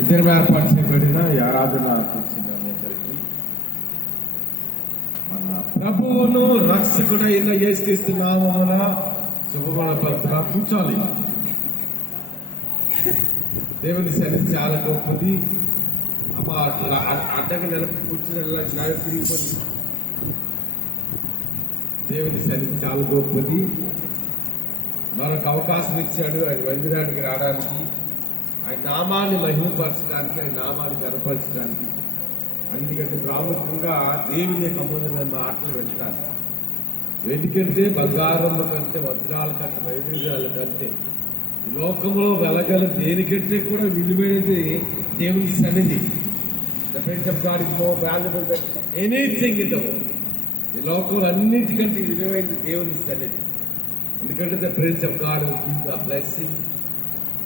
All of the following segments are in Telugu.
ఇద్దరు ఏర్పాటు చేయబడిన ఈ ఆరాధన కూర్చున్న మీ అందరికీ మన ప్రభువును రక్షకుడైన యేసుక్రీస్తు నామమున శుభముల పలుకుతా కూర్చోాలి. దేవుని సన్నిధి చాలా గొప్పది. అమ్మ అడ్డగా నిలబడి కూర్చున్న తిరిగిపోయి దేవుని సన్నిధి చాలా గొప్పది. మనకు అవకాశం ఇచ్చాడు ఆయన మందిరానికి రావడానికి, ఆయన నామాన్ని మహిమపరచడానికి, ఆయన నామాన్ని గనపరచడానికి. అందుకంటే ప్రాముఖ్యంగా దేవుని యొక్క అమూల్యమైన మాటలు వింటాను. ఎందుకంటే బంగారం కంటే, వజ్రాల కంటే, వైద్యాల కంటే ఈ లోకంలో వెలగల దేనికంటే కూడా విలువైనది దేవుని సన్నిధి. The friends of God is more valuable than anything in the world. ఈ లోకంలో అన్నిటికంటే విలువైనది దేవుని సన్నిధి. ఎందుకంటే the presence of God will give the blessing,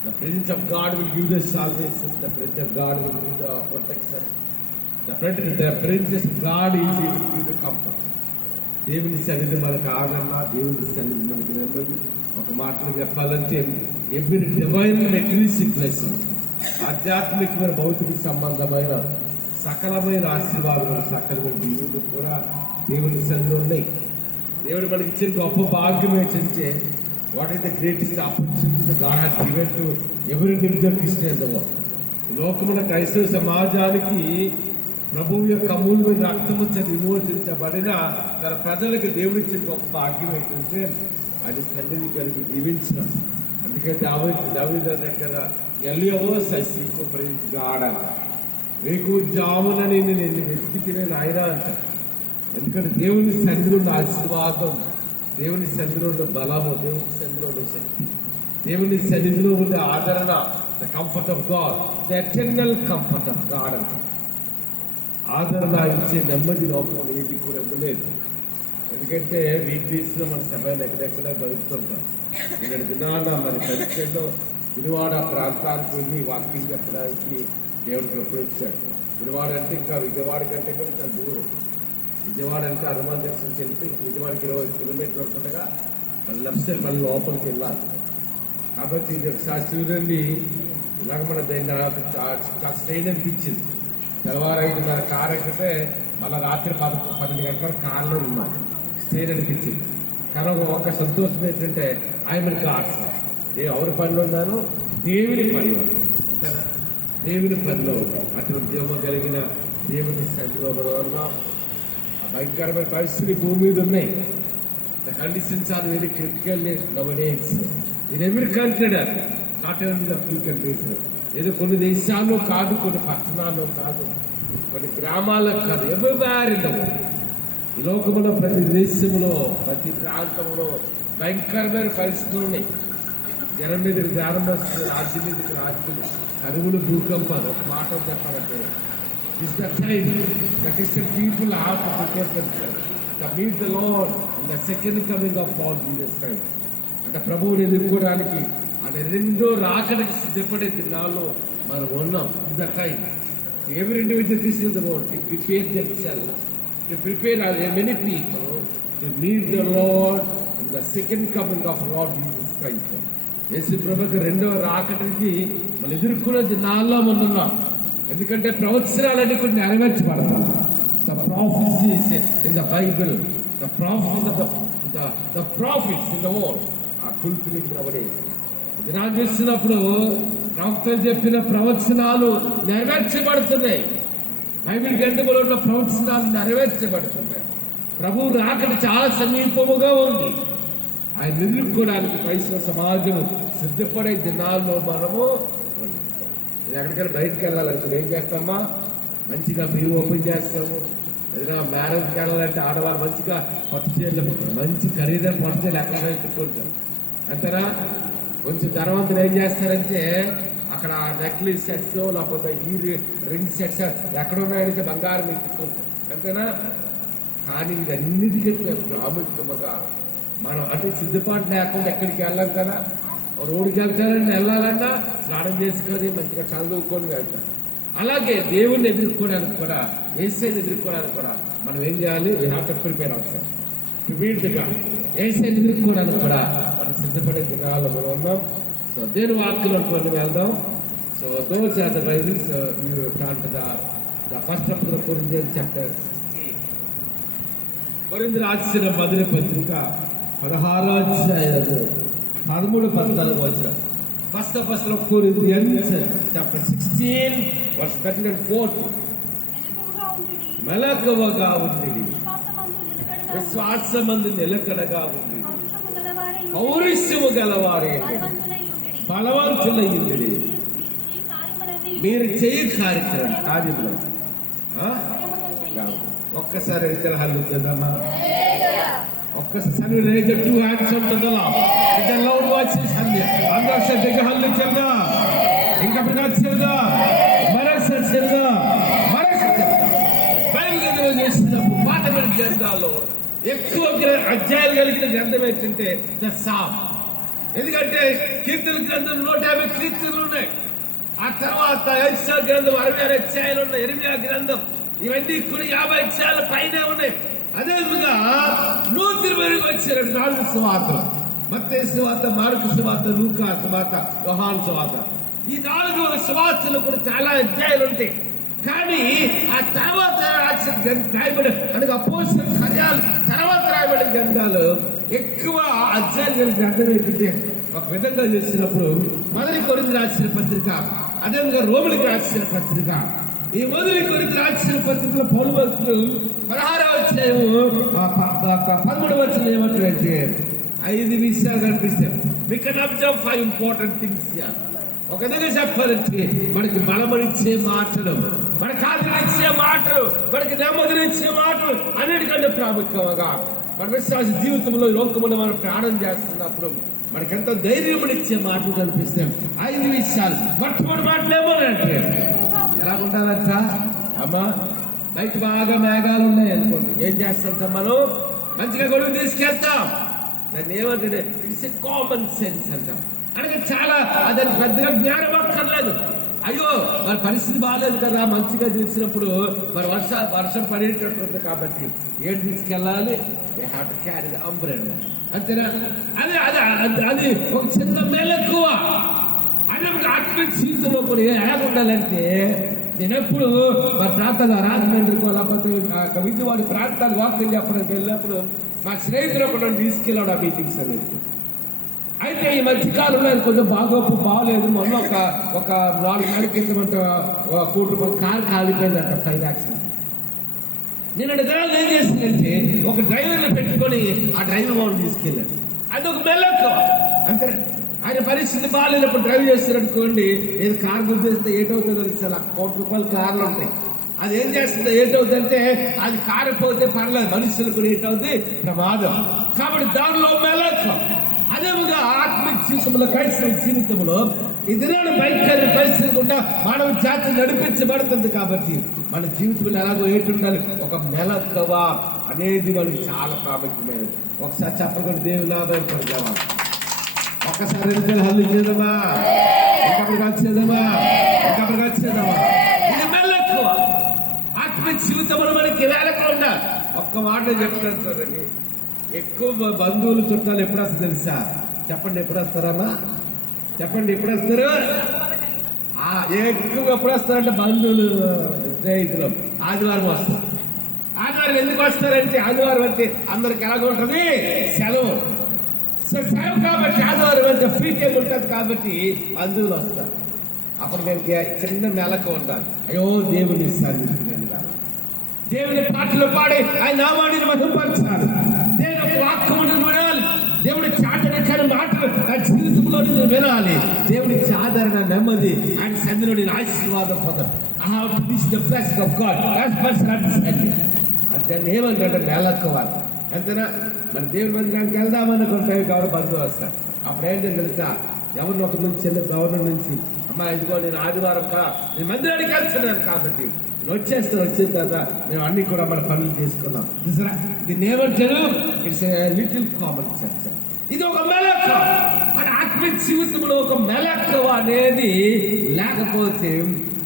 the presence of God will give the salvation, the presence of God will give the protection, the presence of God will give the comfort. దేవుని సన్నిధి మనకు ఆదరణ, దేవుని సన్నిధి మనకి నెమ్మది. ఒక మాటలు చెప్పాలంటే ఎవ్రీ డివైన్ మెటీరియలిస్టిక్ బ్లెస్సింగ్, ఆధ్యాత్మికమైన భౌతిక సంబంధమైన సకలమైన ఆశీర్వాదాలు, సకలమైన దీవులు కూడా దేవుని సన్నిధిలో ఉన్నాయి. దేవుడు మనకి ఇచ్చిన గొప్ప భాగ్యం ఏంటంటే, what is the greatest opportunity that God has given to every individual Christian in the world? ఈ లోకమున క్రైస్తవ సమాజానికి ప్రభువు యొక్క అమూల్యమైన రక్తము చేత విమోచించబడిన తన ప్రజలకు దేవుడు ఇచ్చిన గొప్ప భాగ్యం ఏంటంటే అది సన్నిధి కలిగి జీవించడం. అందుకే దావీదు దగ్గర ఎలియవోస్ ఐ సీక్ ప్రెజెన్స్ గాడ్ అంట. రేకు జామున నేను వెతికి తినేది ఆయన అంట. ఎందుకంటే దేవుని సన్నిధిలో ఉన్న ఆశీర్వాదం, దేవుని సన్నిధిలో ఉన్న బలము, దేవుని సన్నిధిలో ఉన్న శక్తి, దేవుని సన్నిధిలో ఉన్న ఆదరణ, the comfort of God, the eternal comfort of God అంట. ఆదరణ ఇచ్చే నెమ్మది లోపల ఏది కూడా ఇవ్వలేదు. ఎందుకంటే వీక్ డేస్లో మన సమయాన్ని ఎక్కడెక్కడ గడుపుతుంటాం. నేను దినాన మరి పరిచయంలో గుడివాడ ప్రాంతానికి వెళ్ళి వాకింగ్ చెప్పడానికి దేవుడికి ఉపయోగించాడు. గుడివాడ అంటే ఇంకా విజయవాడ కంటే కూడా ఇంకా దూరం. విజయవాడ అంటే హనుమాన్ దర్శనం చెల్లి విజయవాడకి 20 కిలోమీటర్లు ఉంటుండగా మన లెఫ్ట్ సైడ్ మన లోపలికి వెళ్ళాలి. కాబట్టి ఇది ఒకసారి చూడండి, ఇలాగ మన దాన్ని స్ట్రెయిన్ అనిపించింది. తెల్లవారు 5:30 కారు ఎక్కితే మళ్ళీ రాత్రి 12 గంటల కారులో ఉన్నాం. స్ట్రెయిన్ అనిపించింది. కానీ ఒక సంతోషం ఏంటంటే ఐఎమ్ గాడ్స్, ఎవరి పనిలో ఉన్నాను? దేవుని పనిలో. దేవుని పనిలో అటువంటి ఉద్యోగం కలిగిన దేవుని సన్నిధిలో ఉన్నాం. భయంకరమైన పరిస్థితులు భూమి మీద ఉన్నాయి. The conditions are very critical nowadays in every country, not only the few countries. ఏదో కొన్ని దేశాల్లో కాదు, కొన్ని పట్టణాల్లో కాదు, కొన్ని గ్రామాల్లో కాదు, ఎవ్రీవేర్ ఇన్ ద వరల్డ్. ఈ లోకంలో ప్రతి దేశంలో, ప్రతి ప్రాంతంలో భయంకరమైన పరిస్థితులు ఉన్నాయి. జనం మీదకి జ్ఞానం వస్తుంది, రాజ్యం మీదకి రాజ్యం, కరువులు, భూకంపాలు. ఒక మాట చెప్పాలంటే is the time the Christian people have to prepare themselves to meet the Lord in the second coming of Lord Jesus Christ. అంటే ప్రభువుని ఎదుర్కోవడానికి ఆయన రెండో రాకడానికి సిద్ధపడే దినాల్లో మనం ఉన్నాం. In the time every individual Christian in the world to prepare themselves, to prepare many people to meet the Lord in the second coming of Lord Jesus Christ. యేసు ప్రభువుకి రెండో రాకడానికి మనం ఎదుర్కొనే దినాల్లో మనం ఉన్నాం. ఎందుకంటే ప్రవచనాలన్నీ కూడా నెరవేర్చబడతాయి. The prophecies in the Bible, the prophets in the world are fulfilling nowadays. ఇది నాకు చూసినప్పుడు ప్రవక్తలు చెప్పిన ప్రవచనాలు నెరవేర్చబడుతున్నాయి. బైబిల్ గ్రంథంలో ఉన్న ప్రవచనాలు నెరవేర్చబడుతున్నాయి. ప్రభువు రాకడ చాలా సమీపముగా ఉంది. ఆయన ఎదుర్కోవడానికి క్రైస్తవ సమాజం సిద్ధపడే దినాల్లో మనము ఎక్కడికైనా బయటకు వెళ్ళాలంటే ఏం చేస్తామా? మంచిగా మీరు ఓపెన్ చేస్తాము. ఏదైనా మ్యారేజ్కి వెళ్ళాలంటే ఆడవాళ్ళు మంచిగా పట్టు చీరలు, మంచి ఖరీదైన పట్టు చీరలు ఎక్కడైనా పెట్టుకుంటారు అంతేనా. కొంచెం ధనవంతులు ఏం చేస్తారంటే అక్కడ నెక్లెస్ సెట్స్ లేకపోతే ఈ రింగ్ సెట్స్ ఎక్కడ ఉన్నాయంటే బంగారం పెట్టుకుంటారు అంతేనా. కానీ ఇదన్నిటికీ ప్రాముఖ్యముగా మనం అంటే సిద్ధపాటు లేకుండా ఎక్కడికి వెళ్ళాం కదా. రోడ్డుకి వెళ్తారని వెళ్ళాలన్నా స్నానం చేసుకొని మంచిగా చదువుకొని వెళ్తాం. అలాగే దేవుణ్ణి ఎదుర్కోవడానికి కూడా, యేసుని ఎదుర్కోవడానికి కూడా మనం ఏం చేయాలి? వీ హావ్ టు ప్రిపేర్ అవసరం టు మీట్ ద గాడ్. యేసుని ఎదుర్కోవడానికి కూడా మనం సిద్ధపడే దినాల్లో మనం ఉన్నాం. సో దేవుని వాక్యంలోకి వెళ్దాం. So those are the Bibles. We will turn to the first of the Corinthians chapter 16. కొరింథీ రాసిన మొదటి పత్రిక 16వ అధ్యాయము 13-14 వచనం. First of Corinthians chapter 16 verse 13 and 14. మెలకువగా ఉండిడి, విశ్వాసమందు నిలకడగా ఉండిడి, పౌరుషము గలవారే, బలవంతులయ్యుండిడి. మీరు చేయి కార్యములు ఒక్కసారి ఇద్దరు హల్లు చేద్దామా? ఒక్కసారి రేజ్ టూ హ్యాండ్స్ ఉంటుందా? ఇద్దరు లౌడ్ వాచెస్ అన్ని అందరూ శ్రద్ధగా హల్లు చేద్దాం. ఇంకా చేద్దా మరొకసారి చేద్దా చేసినప్పుడు పాఠమైన గ్రంథాల్లో ఎక్కువ అధ్యాయాలు కలిగిన గ్రంథం ఏంటంటే ద సామ్. ఎందుకంటే కీర్తన గ్రంథం 150 కీర్తనలు ఉన్నాయి. ఆ తర్వాత యెషయా గ్రంథం 66 అధ్యాయాలు ఉన్నాయి. యెరెమయా గ్రంథం ఇవన్నీ కూడా 50 అధ్యాయాల పైనే ఉన్నాయి. అదే విధంగా 120 వచ్చారు 4 సువార్తలు. మత్తయి సువార్త, మార్కు సువార్త, లూకా సువార్త, యోహాను సువార్త. ఈ 4 సువార్తలు కూడా చాలా అధ్యాయాలు ఉంటాయి. కానీ ఆ తర్వాత రాయబడి అనగా అపోస్తలుల కార్యాలు తర్వాత రాయబడిన గ్రంథాలు ఎక్కువ అధ్యాయాలు గ్రంథం ఏంటంటే ఒక విధంగా చేసినప్పుడు మొదటి కొరింథీ రాసిన పత్రిక, అదేవిధంగా రోమిలికి రాసిన పత్రిక. ఈ మొదటి కొరింథీ రాసిన పత్రికలో పౌలు భక్తులు 16వ అధ్యాయము 13వ వచనం ఏమంటారంటే 5 విషయాలు కనిపిస్తాయి. We can observe 5 important things here. ఒక విధంగా చెప్పాలంటే మనకి బలమనిచ్చే మాటలు, మనకు ఆదరణిచ్చే మాటలు, మనకి నెమ్మదినిచ్చే మాటలు అన్నిటికంటే ప్రాముఖ్యంగా మన విశ్వాస జీవితంలో లోకములో మనం ప్రాణం చేస్తున్నప్పుడు మనకెంతో ధైర్యమునిచ్చే మాటలు కనిపిస్తాయి. 5 విషయాలు. మొట్టమొదటి మాటలు ఏమోనంటే ఎలాగుంటారంట అమ్మా, బయట బాగా మేఘాలు ఉన్నాయి అనుకోండి, ఏం చేస్తాం మనం? మంచిగా గొడుగు తీసుకెళ్తాం. దాన్ని ఏమంటే ఇట్స్ ఎ కామన్ సెన్స్ అంటాం. అనగా చాలా దానికి పెద్దగా జ్ఞానం అక్కర్లేదు. అయ్యో మన పరిస్థితి బాగాలేదు కదా, మంచిగా చూసినప్పుడు మరి వర్షం పడేటట్టుంది కాబట్టి ఏం తీసుకెళ్ళాలి? We have to carry the umbrella. అంతేనా? అది ఒక చిన్న మెలకువ. అది ఒక ఆత్మిక జీవితంలో కూడా ఎలా ఉండాలంటే నేను ఎప్పుడు మా ప్రాంతాలు రాజమండ్రికో లేకపోతే విజయవాడ ప్రాంతాలు వాకింగ్ చెప్పడానికి వెళ్ళినప్పుడు మా స్నేహితులు ఒకటి తీసుకెళ్ళాడు ఆ మీటింగ్స్ అనేది. అయితే ఈ మధ్యకాలంలో కొంచెం బాగోలేదు. మొన్న ఒక 4 నెలల క్రితం ₹1 కోటి కారు కాలిపోయిందంట ఫైర్ యాక్సిడెంట్. నేను దినాలు ఏం చేసిందంటే ఒక డ్రైవర్ని పెట్టుకొని ఆ డ్రైవర్ వాళ్ళు తీసుకెళ్ళాను. అది ఒక మెల్లకు అంతే. ఆయన పరిస్థితి బాగాలేనప్పుడు డ్రైవ్ చేస్తారనుకోండి, ఏది కారు గుర్తిస్తే ఏటవుతుందో చాలా ₹1 కోటి కార్లు ఉంటాయి. అది ఏం చేస్తుంది, ఏటవుతుందంటే అది కారిపోతే పర్లేదు, మనుషులు కూడా ఏటవుతుంది, ప్రమాదం. కాబట్టి దానిలో మెల్లకు. అదేవిధంగా ఆత్మిక జీవితంలో, క్రైస్తవ జీవితంలో ఈ దినాన్ని భయంకర పరిస్థితి కూడా మానవ జాతి నడిపించబడుతుంది. కాబట్టి మన జీవితంలో ఎలాగో ఏటుండాలి, ఒక మెలకువ అనేది మనకి చాలా ప్రాముఖ్యమైనది. ఒకసారి చెప్పకుండా దేవుని ఆదాయం పడదామా? ఒక్కసారి హల్లు చేద్దామా? ఇంకప్పుడు వచ్చేద్దామా? ఇది మెలకువ. ఆత్మిక జీవితంలో మనకి వేలకుండా ఒక్క మాట చెప్తాను చూడండి. ఎక్కువ బంధువులు చుట్టాలు ఎప్పుడు వస్తారు తెలుసా? చెప్పండి, ఎప్పుడు వస్తారమ్మా? చెప్పండి, ఎప్పుడు వస్తారు? ఎక్కువ ఎప్పుడు వస్తారంటే బంధువులు, స్నేహితులు ఆదివారం వస్తారు. ఆదివారం ఎందుకు వస్తారంటే ఆదివారం అంటే అందరికి ఎలాగుంటుంది, సెలవు కాబట్టి ఆదివారం అంటే ఫ్రీ టైం ఉంటుంది కాబట్టి బంధువులు వస్తారు. అప్పుడు నేను చిన్న నెలకు ఉండాలి. అయ్యో దేవుని సన్నిధిని దేవుని పాటలు పాడి ఆయన నామాన్ని మహిమపరచాలి. దేవుని వాక్యమును వినాలి. దేవుడి చాటన మాటలు నా జీవితంలో వినాలి. దేవుడి ఆదరణ, నెమ్మది, ఆయన సన్నిధిలో నేను ఆశీర్వాదం పొందాలి. దాన్ని ఏమంటే నెలకోవాలి. అంతేనా? మన దేవుని మందిరానికి వెళ్దామనుకుంటే గౌరవ బంధువులు వస్తారు. అప్పుడు ఏంటంటే తెలుసా, ఎవరిని ఒక నుంచి చిన్న గవర్నమెంట్ నుంచి అమ్మా ఇదిగో నేను ఆదివారం నేను మందిరానికి వెళ్తున్నాను కాబట్టి వచ్చిన తర్వాత మేము అన్ని కూడా మన పనులు చేసుకున్నాం. చూసారా, దీన్ని ఏమంటారు? It's little common church. ఇది ఒక మెలకువ. మన ఆత్మిక జీవితంలో ఒక మెలకువ అనేది లేకపోతే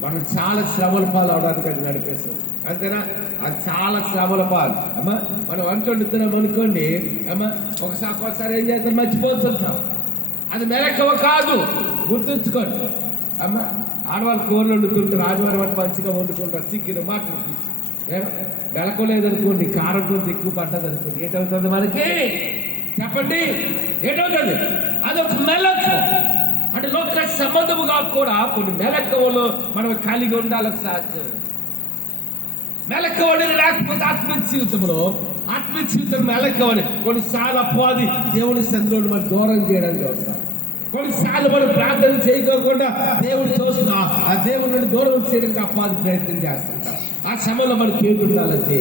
మనం చాలా శ్రమల పాలు అవడానికి అది నడిపేస్తాం. అంతేనా? అది చాలా శ్రమల పాలు. అమ్మా మనం వండుతున్నాం అనుకోండి, అమ్మా ఒకసారి ఏం చేస్తాం, మర్చిపోతుంటాం. అది మెలకువ కాదు, గుర్తుంచుకోండి. అమ్మా ఆడవాళ్ళు కూరలు వండుతుంటారు, ఆదివారం అంటే మంచిగా వండుకుంటారు, చికెన్ మటన్ వెలకోలేదనుకోండి, కారం కొంచెం ఎక్కువ పడ్డది అనుకోండి, ఏంటవుతుంది మనకి చెప్పండి? ఏంటవుతుంది? అదొక మెలకు. అంటే లోక సంబంధముగా కూడా కొన్ని మెలకువలు మనం కలిగి ఉండాలని సాధ్యం. మెలకువని లేకపోతే ఆత్మీయ జీవితంలో మెలకువని కొన్నిసార్లు అపవాది దేవుడి సందులో మనం దూరం చేయడానికి వస్తాం. కొన్నిసార్లు మనం ప్రార్థన చేయకోకుండా దేవుడు చూస్తున్నా ఆ దేవుడి నుండి దూరం చేయడానికి అపవాది ప్రయత్నం చేస్తుంటాం. ఆ సమయంలో మనకి ఏంటి ఉండాలంటే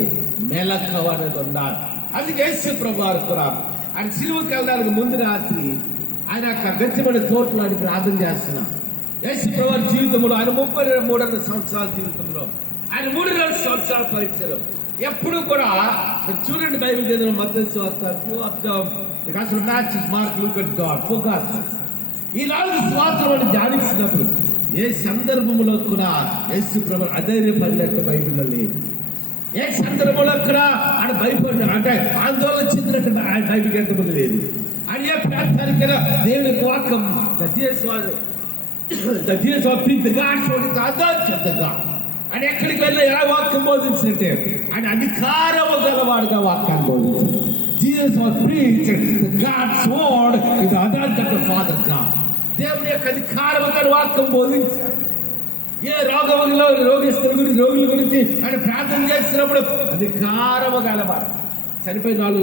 మెలకువ అనేది ఉండాలి. అది యేసు ప్రభువారు కూడా ఆయన సిలువకి వెళ్ళడానికి ముందు రాత్రి ఆయన గచ్చమని తోటలో ఆయన ప్రార్థన చేస్తున్నాం. యేసు ప్రభువారి జీవితంలో ఆయన 33 సంవత్సరాల జీవితంలో ఆయన 3 సంవత్సరాల పరీక్షలు ఎప్పుడు కూడా చూడండి. బైబిల్ చదివిన మత్తయి మార్క్, లూకా, గాడ్ ఫోకస్ ఈ 4 స్వార్థలను ధ్యానించినప్పుడు ఏ సందర్భంలో కూడా యేసు ప్రభువు అధైర్యపడినట్టు బైబిల్లో లేదు. ఏ సందర్భంలో కూడా ఆయన భయపడిన అంటే ఆందోళన చెందినట్టు బైబిల్ గ్రంథంలో లేదు. ఆయన ఏ ప్రాంతానికైనా దేవుని వాక్యం ఆయన ఎక్కడికి వెళ్ళి ఎలా వాక్యం బోధించినట్టే ఆయన అధికారము గలవాడుగా వాక్యాన్ని బోధించారు. Jesus was preached God's word with the authority of the Father God. దేవుని యొక్క అధికారము గల వాక్యం బోధించారు. ఏ రోగుల గురించి ఆయన ప్రార్థన చేసినప్పుడు అధికారము గలవాడు. చనిపోయిన వాళ్ళు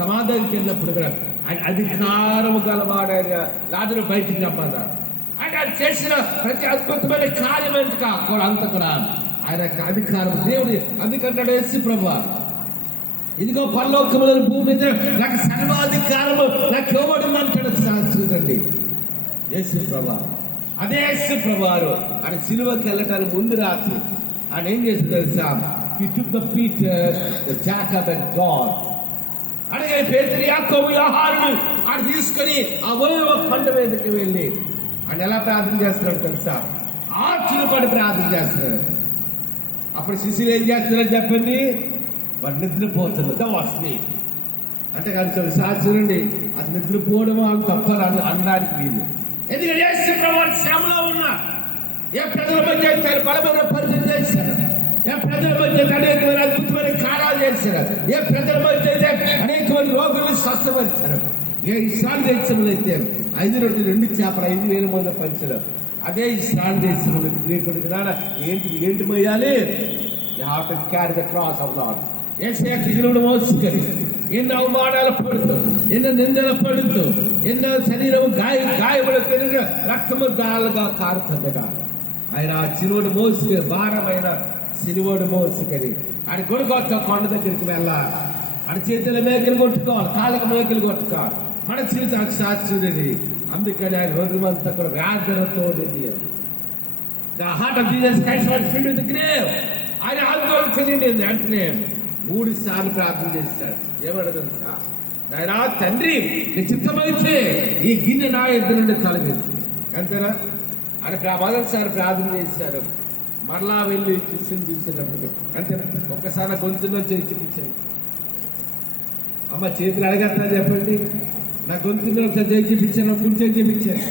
సమాధానికి వెళ్ళినప్పుడు కూడా ఆయన అధికారము గలవాడు. ఆయన లాజరు బయటికి రమ్మన్నారు. ఆయన చేసిన ప్రతి అద్భుతమైన కార్యం అంతా కూడా ఆయన అధికారం దేవుడి అందుకంటాడు యేసు ప్రభువా, ఇదిగో పరలోకములో భూమి మీద నాకు సర్వాధికారము నాకు ఇవ్వబడింది అంటాడు. చూడండి యేసు ప్రభువా. అదే యేసు ప్రభువారు ఆయన సిలువకి వెళ్ళటానికి ముందు రాత్రి ఆయన ఏం చేసింది తెలుసా? He took the Peter, the Jacob and John. అనగా పేతురు, యాకోబు, యోహానును ఆయన తీసుకొని ఆ ఒలీవ కొండ మీదకి వెళ్ళి ఆయన ఎలా ప్రార్థన చేస్తున్నాడు తెలుసా? ఆర్చులు పడి ప్రార్థన చేస్తున్నాడు. అప్పుడు శిష్యులు ఏం చేస్తున్నారని చెప్పండి? వాడు నిద్రపోతున్నారు. వస్తుంది అంటే కానీ చూడండి, అది నిద్రపోవడం వాళ్ళు తప్ప అనడానికి వీలు. ఎందుకంటే యేసు ప్రభువు శ్రమలో ఉన్నా ఏ ప్రజల మధ్య బలమైన పరిచయం చేశారు, ఏ ప్రజల మధ్య అనేకమైన అద్భుతమైన కార్యాలు చేశారు, ఏ ప్రజల మధ్య అనేకమైన రోగులను స్వస్థపరిచారు. ఏ ఇస్రాయేల్ దేశంలో అయితే 5 రొట్టెలు 2 చేపలు 5,000 మంది పంచడం. అదే ఇస్రాయేల్ దేశంలో గ్రీకుడికి ఏంటి మోయాలి? You have to carry the cross of Lord. శిలువను మోసుకొని ఎన్నో అవమానాలు పడుతూ, ఎన్నో నిందలు పడుతూ, ఎన్నో శరీరం గాయపడుతూ రక్తము దాలుగా కారుతుండగా ఆయన ఆ సిలువను మోసుకొని భారమైన సిలువను మోసుకొని ఆయన గొడుగొట్ట కొండ దగ్గరికి వెళ్ళాలి. ఆయన చేతుల మేకలు కొట్టుకోవాలి, కాళ్ళకు మేకలు కొట్టుకోవాలి. మన జీవితానికి సాక్షుడిని. అందుకని ఆయన రోజుమంతా కూడా వ్యాధులతో The heart of Jesus Christ was filled with grief. ఆయన ఆందోళన చెందింది. వెంటనే 3 సార్లు ప్రార్థన చేశాడు. ఏమన్నా తెలుసా? ఆయన తండ్రి నీ చిత్తమైతే ఈ గిన్నె నా ఎద్దు నుండి తొలగించు. అంతేనా? ఆయన మొదటిసారి ప్రార్థన చేశారు. మరలా వెళ్ళి శిష్యుని చూసినప్పుడు అంతేనా? ఒక్కసారి గొంతులో చేసి చూపించారు. అమ్మ చేతులు అడగట్లా చెప్పండి. నా గొంతులో ఒకసారి చేసి చూపించాను, కూర్చొని చూపించాను.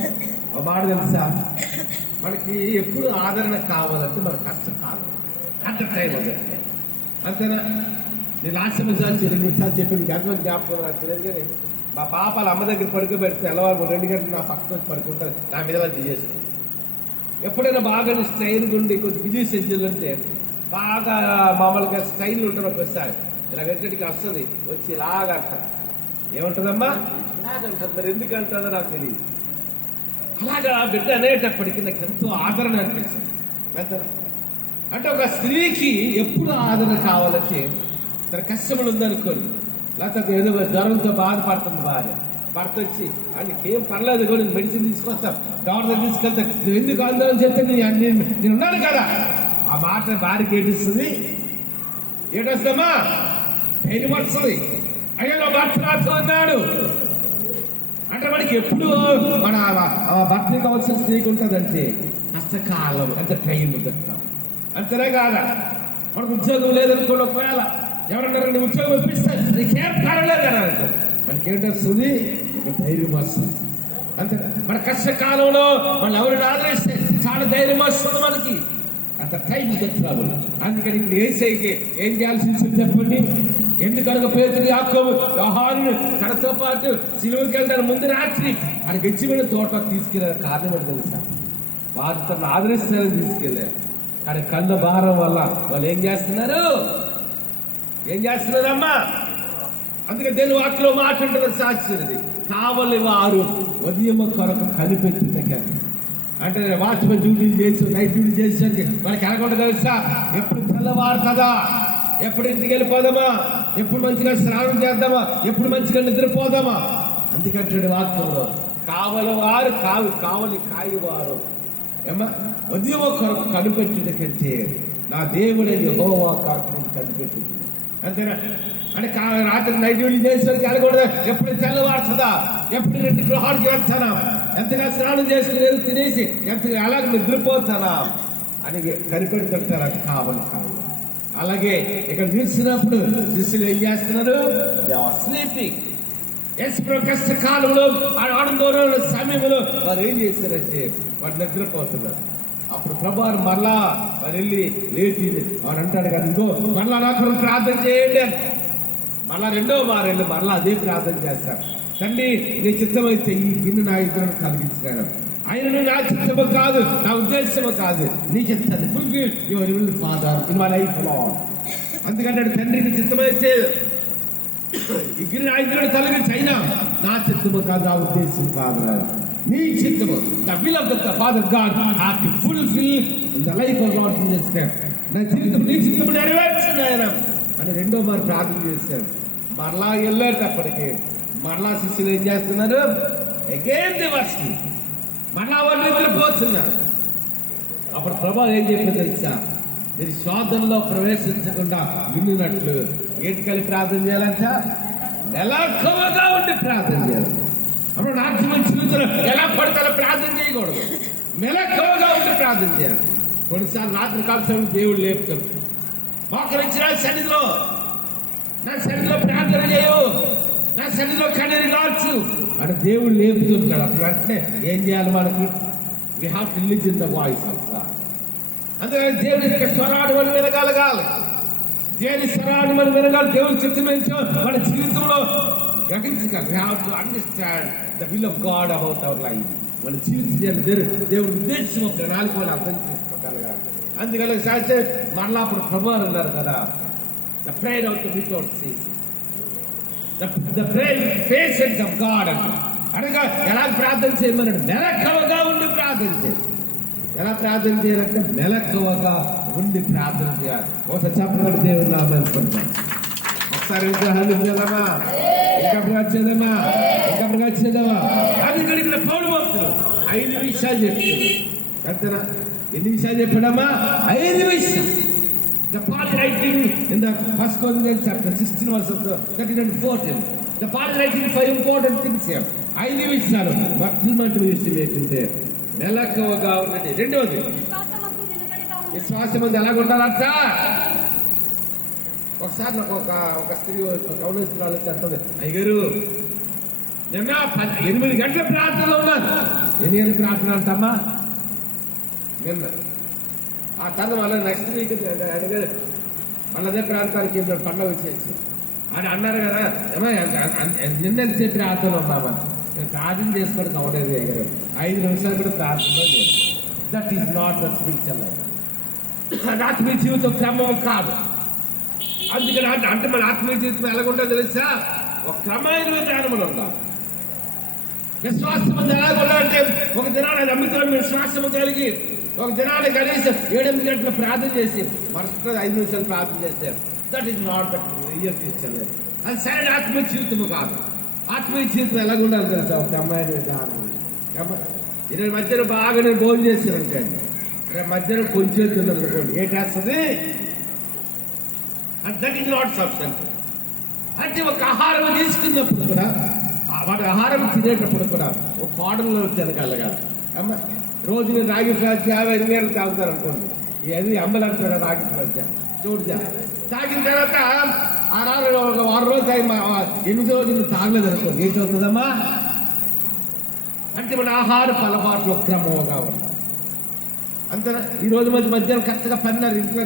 ఒక మాట తెలుసా? మనకి ఎప్పుడు ఆదరణ కావాలంటే మన కష్టకాలం అంత టైం అవుతుంది. అంతేనా? నేను ఆశ్రమించాలి 2 నిమిషాలు చెప్పి గంటలకు జ్ఞాపకం నాకు తెలియదు. కానీ మా పాపాలు అమ్మ దగ్గర పడుకోబెడితే ఎలవారు 2 గంటలు నా పక్కన వచ్చి పడుకుంటారు. నా మీద చేస్తుంది. ఎప్పుడైనా బాగా స్టైల్ ఉండి కొంచెం బిజీ షెడ్యూల్ అంటే బాగా మామూలుగా స్టైల్ ఉంటారు. ఒకసారి ఇలా వెంకటికి వస్తుంది, వచ్చి ఇలాగా అంటారు. ఏముంటుందమ్మా? ఇలాగంటారు. మరి ఎందుకు అంటుందో నాకు తెలియదు. అలాగా బిడ్డ అనేటప్పటికీ నాకు ఎంతో ఆదరణ అనిపిస్తుంది. అంటే ఒక స్త్రీకి ఎప్పుడు ఆదరణ కావాలంటే తన కష్టములు ఉందనుకోండి, లేకపోతే ఏదో జ్వరంతో బాధపడుతుంది భార్య, భర్త వచ్చి ఆయనకేం పర్లేదు కూడా నేను మెడిసిన్ తీసుకొస్తాను, డాక్టర్ తీసుకెళ్తాను, నువ్వు ఎందుకు ఆందోళన చెప్తే నేను ఉన్నాను కదా. ఆ మాట భార్యకి ఏడుస్తుంది. ఏడొస్తామా? ధైర్యం వస్తుంది. అయ్యో నా భర్త నాతో ఉన్నాడు అంటే మనకి ఎప్పుడు మన భర్తకి కావాల్సిన స్త్రీకి ఉంటుందంటే కష్టకాలం అంత టైం చెప్తాం. అంతనే కాదా? మనకు ఉద్యోగం లేదనుకోండి, ఒకవేళ ఎవరన్నారు నీ ఉద్యోగం ఇప్పిస్తారు, నీకేం పర్లేదు కదా అంటే మనకేంటొస్తుంది? ఒక ధైర్యం వస్తుంది. అంతే. మన కష్టకాలంలో మనం ఎవరిని ఆదరిస్తే చాలా ధైర్యం వస్తుంది మనకి. అంత టైం చెప్తాము. అందుకని ఇప్పుడు ఏసైకి ఏం చేయాల్సి ఉంటుంది చెప్పండి. ఎందుకనగా పేతురు యాకోబు యోహాను తనతో పాటు సిలువకి వెళ్ళడానికి ముందు రాత్రి ఆయన గెచ్చిమైన తోట తీసుకెళ్ళారు. కారణం ఏంటో తెలుసా? వారు తనను ఆదరిస్తారని తీసుకెళ్ళారు. కానీ కళ్ళ భారం వల్ల వాళ్ళు ఏం చేస్తున్నారమ్మా? అందుకే దేవుని వాక్యంలో మాట ఉంటుంది, సాక్షి కావలి వారు ఉదయం కొరకు కనిపెట్టిన అంటే వాచ్మెన్ డ్యూటీలు చేసి నైట్ డ్యూటీ చేసేసరికి మనకి ఎలాగొంట తెలుసా? ఎప్పుడు తెల్లవారు కదా, ఎప్పుడు ఇంటికి వెళ్ళిపోదామా, ఎప్పుడు మంచిగా స్నానం చేద్దామా, ఎప్పుడు మంచిగా నిద్రపోదామా. అందుకంటే వాక్యంలో కావలి కాయవారు ఏమా ఉదయం కొరకు కనిపెట్టిన కంటే నా దేవుడని యెహోవా కొరకు కనిపెట్టింది. అంతేనా? అంటే రాత్రి నైట్ డ్యూటీ చేసేసరికి వెళ్ళకూడదు. ఎప్పుడు తెల్లవారుతుందా, ఎప్పుడు రెండు గృహానికి వెళ్తానా, ఎంతగా స్నానం చేసుకుని తినేసి ఎంతగా అలాగ నిద్రపోతానా అని కనిపెడుతుంటారా? కావాలి. అలాగే ఇక్కడ చూసినప్పుడు శిష్యులు ఏం చేస్తున్నారు? స్లీపింగ్. కష్టకాలంలో ఆనందంలో సమయంలో వారు ఏం చేశారంటే వారు నిద్రపోతున్నారు. అప్పుడు ప్రభువారు మరలా వారు వెళ్ళి లేచి వారు అంటాడు కదా, ఇంకో మరలా నా కొరకు ప్రార్థన చేయండి అని. మరలా రెండో వారు వెళ్ళి మరలా అదే ప్రార్థన చేస్తారు. తండ్రి నీ చిత్తమైతే ఈ గిన్నె నా ఇద్దరు కలిగించాడు. ఆయనను నా చిత్తము కాదు, నా ఉద్దేశము కాదు, నీ చిత్తాన్ని fulfil your will father in my life lord. అందుకంటే తండ్రికి చిత్తమైతే ఈ గిన్నె నా ఇద్దరు కలిగించి, అయినా నా చిత్తము కాదు, నా ఉద్దేశం కాదు, నీ చిత్తము the will of the father God have to fulfil in the life of lord Jesus Christ. నా చిత్తము నీ చిత్తము నెరవేర్చు ఆయన అని రెండో మారు ప్రార్థన చేశారు. మరలా వెళ్ళేటప్పటికి మరలా శిష్యులు ఏం చేస్తున్నారు? అగైన్ ది వర్షి, మరలా వాళ్ళు నిద్రపోతున్నారు. అప్పుడు ప్రభు ఏం చెప్పి తెలుసా? మీరు శోధనలో ప్రవేశించకుండా విన్నట్లు ఏంటికని ప్రార్థన చేయాలంట? మెలకువగా ఉండి ప్రార్థన చేయాలి. అప్పుడు రాజ్యం జీవితంలో ఎలా పడతారో ప్రార్థన చేయకూడదు, మెలకువగా ఉండి ప్రార్థన చేయాలి. కొన్నిసార్లు రాత్రి కాల్సిన దేవుడు లేపుతాం, మోకరించిన సన్నిధిలో నా సన్నిధిలో ప్రార్థన చేయు, నా సన్నిధిలో కన్నీరు కాల్చు అంటే దేవుడు లేపుతుంటాడు. అప్పుడు వెంటనే ఏం చేయాలి? మనకి we have to live in the voice of God. అందుకని దేవుడి యొక్క స్వరాన్ని మనం వినగలగాలి. దేవుని స్వరాన్ని మనం వినగాలి. దేవుని చిత్తమేంటో మన జీవితంలో గ్రహించగలి. We have to understand the will of God about our life. మన జీవితం దేవుడి ఉద్దేశం ప్రణాళిక మనం అర్థం చేసుకోగలగాలి. అందుకని శాస్త్రి మరలా అప్పుడు ప్రభువారు ఉన్నారు కదా, the prayer of the without seizing, the prayer patience of God అనగా ఎలా ప్రార్థన చేయమన్నాడు? మెలకువగా ఉండి ప్రార్థన చేయాలి. ఎలా ప్రార్థన చేయాలంటే మెలకువగా ఉండి ప్రార్థన చేయాలి. ఒకసారి చెప్పగలరు దేవుని నామం అనుకుంటాం. ఒకసారి చేద్దామా, ఇంకా చేద్దామా. అది ఇక్కడ పౌలు భక్తులు 5 విషయాలు చెప్తున్నారు. అంతేనా? ఎన్ని విషయాలు చెప్పాడమ్మా? 5 విషయాలు. The part writing in the 1 Corinthians chapter 16 verses 13 and 14. The part writing 5 important things here. 5 విషయాలు. మొట్టమొదటి విషయం ఏంటంటే మెలకువగా ఉన్నది. రెండవది విశ్వాసం మంది ఎలాగ ఉండాలంట? ఒకసారి నాకు ఒక స్త్రీ కౌలిస్తురాలు చెప్తుంది, అయ్యగారు నిన్న 8 గంటల ప్రార్థనలో ఉన్నాను. ఎన్ని గంటల ప్రార్థన అంటమ్మా? నిన్న. ఆ తర్వాత మళ్ళీ నెక్స్ట్ వీక్ అడిగారు, మళ్ళీ అదే ప్రాంతానికి పండుగ వచ్చేసి అని అన్నారు కదా, ఏమో నిన్నెంతసేపు ప్రార్థనలో ఉన్నామని. నేను ప్రార్థన చేసుకోవడానికి అవలేదు అయ్యారు. 5 నిమిషాలు కూడా ప్రార్థనలో లేదు. That is not the spiritual life. ఆత్మీయ జీవితం క్రమం కాదు. అందుకని అంటే మన ఆత్మీయ జీవితం ఎలాగుంటో తెలుసా? ఒక క్రమమైన విధానంలో ఉండాలి. విశ్వాసం ఎలాగుండాలంటే ఒక దినాన్ని నమ్మితున్న విశ్వాసం కలిగి ఒక దినాన్ని కనీసం 7-8 గంటలు ప్రార్థన చేసి మరుసటి 5 నిమిషాలు ప్రార్థన చేస్తారు. That is not that real Christian life. అది సరైన ఆత్మీయ జీవితము కాదు. ఆత్మీయ జీవితం ఎలాగుండాలి తెలుసా? ఒక క్రమమైన విధానం. ఈరోజు మధ్యాహ్నం బాగా నేను భోజనం చేశాను అనుకోండి, రేపు మధ్యాహ్నం కొంచెం తిన్నాను అనుకోండి, ఏంటేస్తుంది? That is not substance. అంటే ఒక ఆహారం తీసుకున్నప్పుడు కూడా, వాటి ఆహారం తినేటప్పుడు కూడా ఒక కోడల్లో తినగలగాలి. అమ్మ రోజు మీరు రాగి ఫ్లాస్ 50 గంటలు తాగుతారు అనుకోండి, అది అమ్మలంటారు రాగి ఫ్లాస్ చూడు. తాగిన తర్వాత ఆ రాళ్ళు ఒక 6 రోజులు తాగి 8 రోజులు తాగలేదు అనుకోండి, ఏంటవుతుందమ్మా? అంటే మన ఆహార అలవాట్లు క్రమంగా ఉంటాయి. అంతేనా? ఈ రోజు మధ్యాహ్నం కరెక్ట్గా 10:30 ఇంట్లో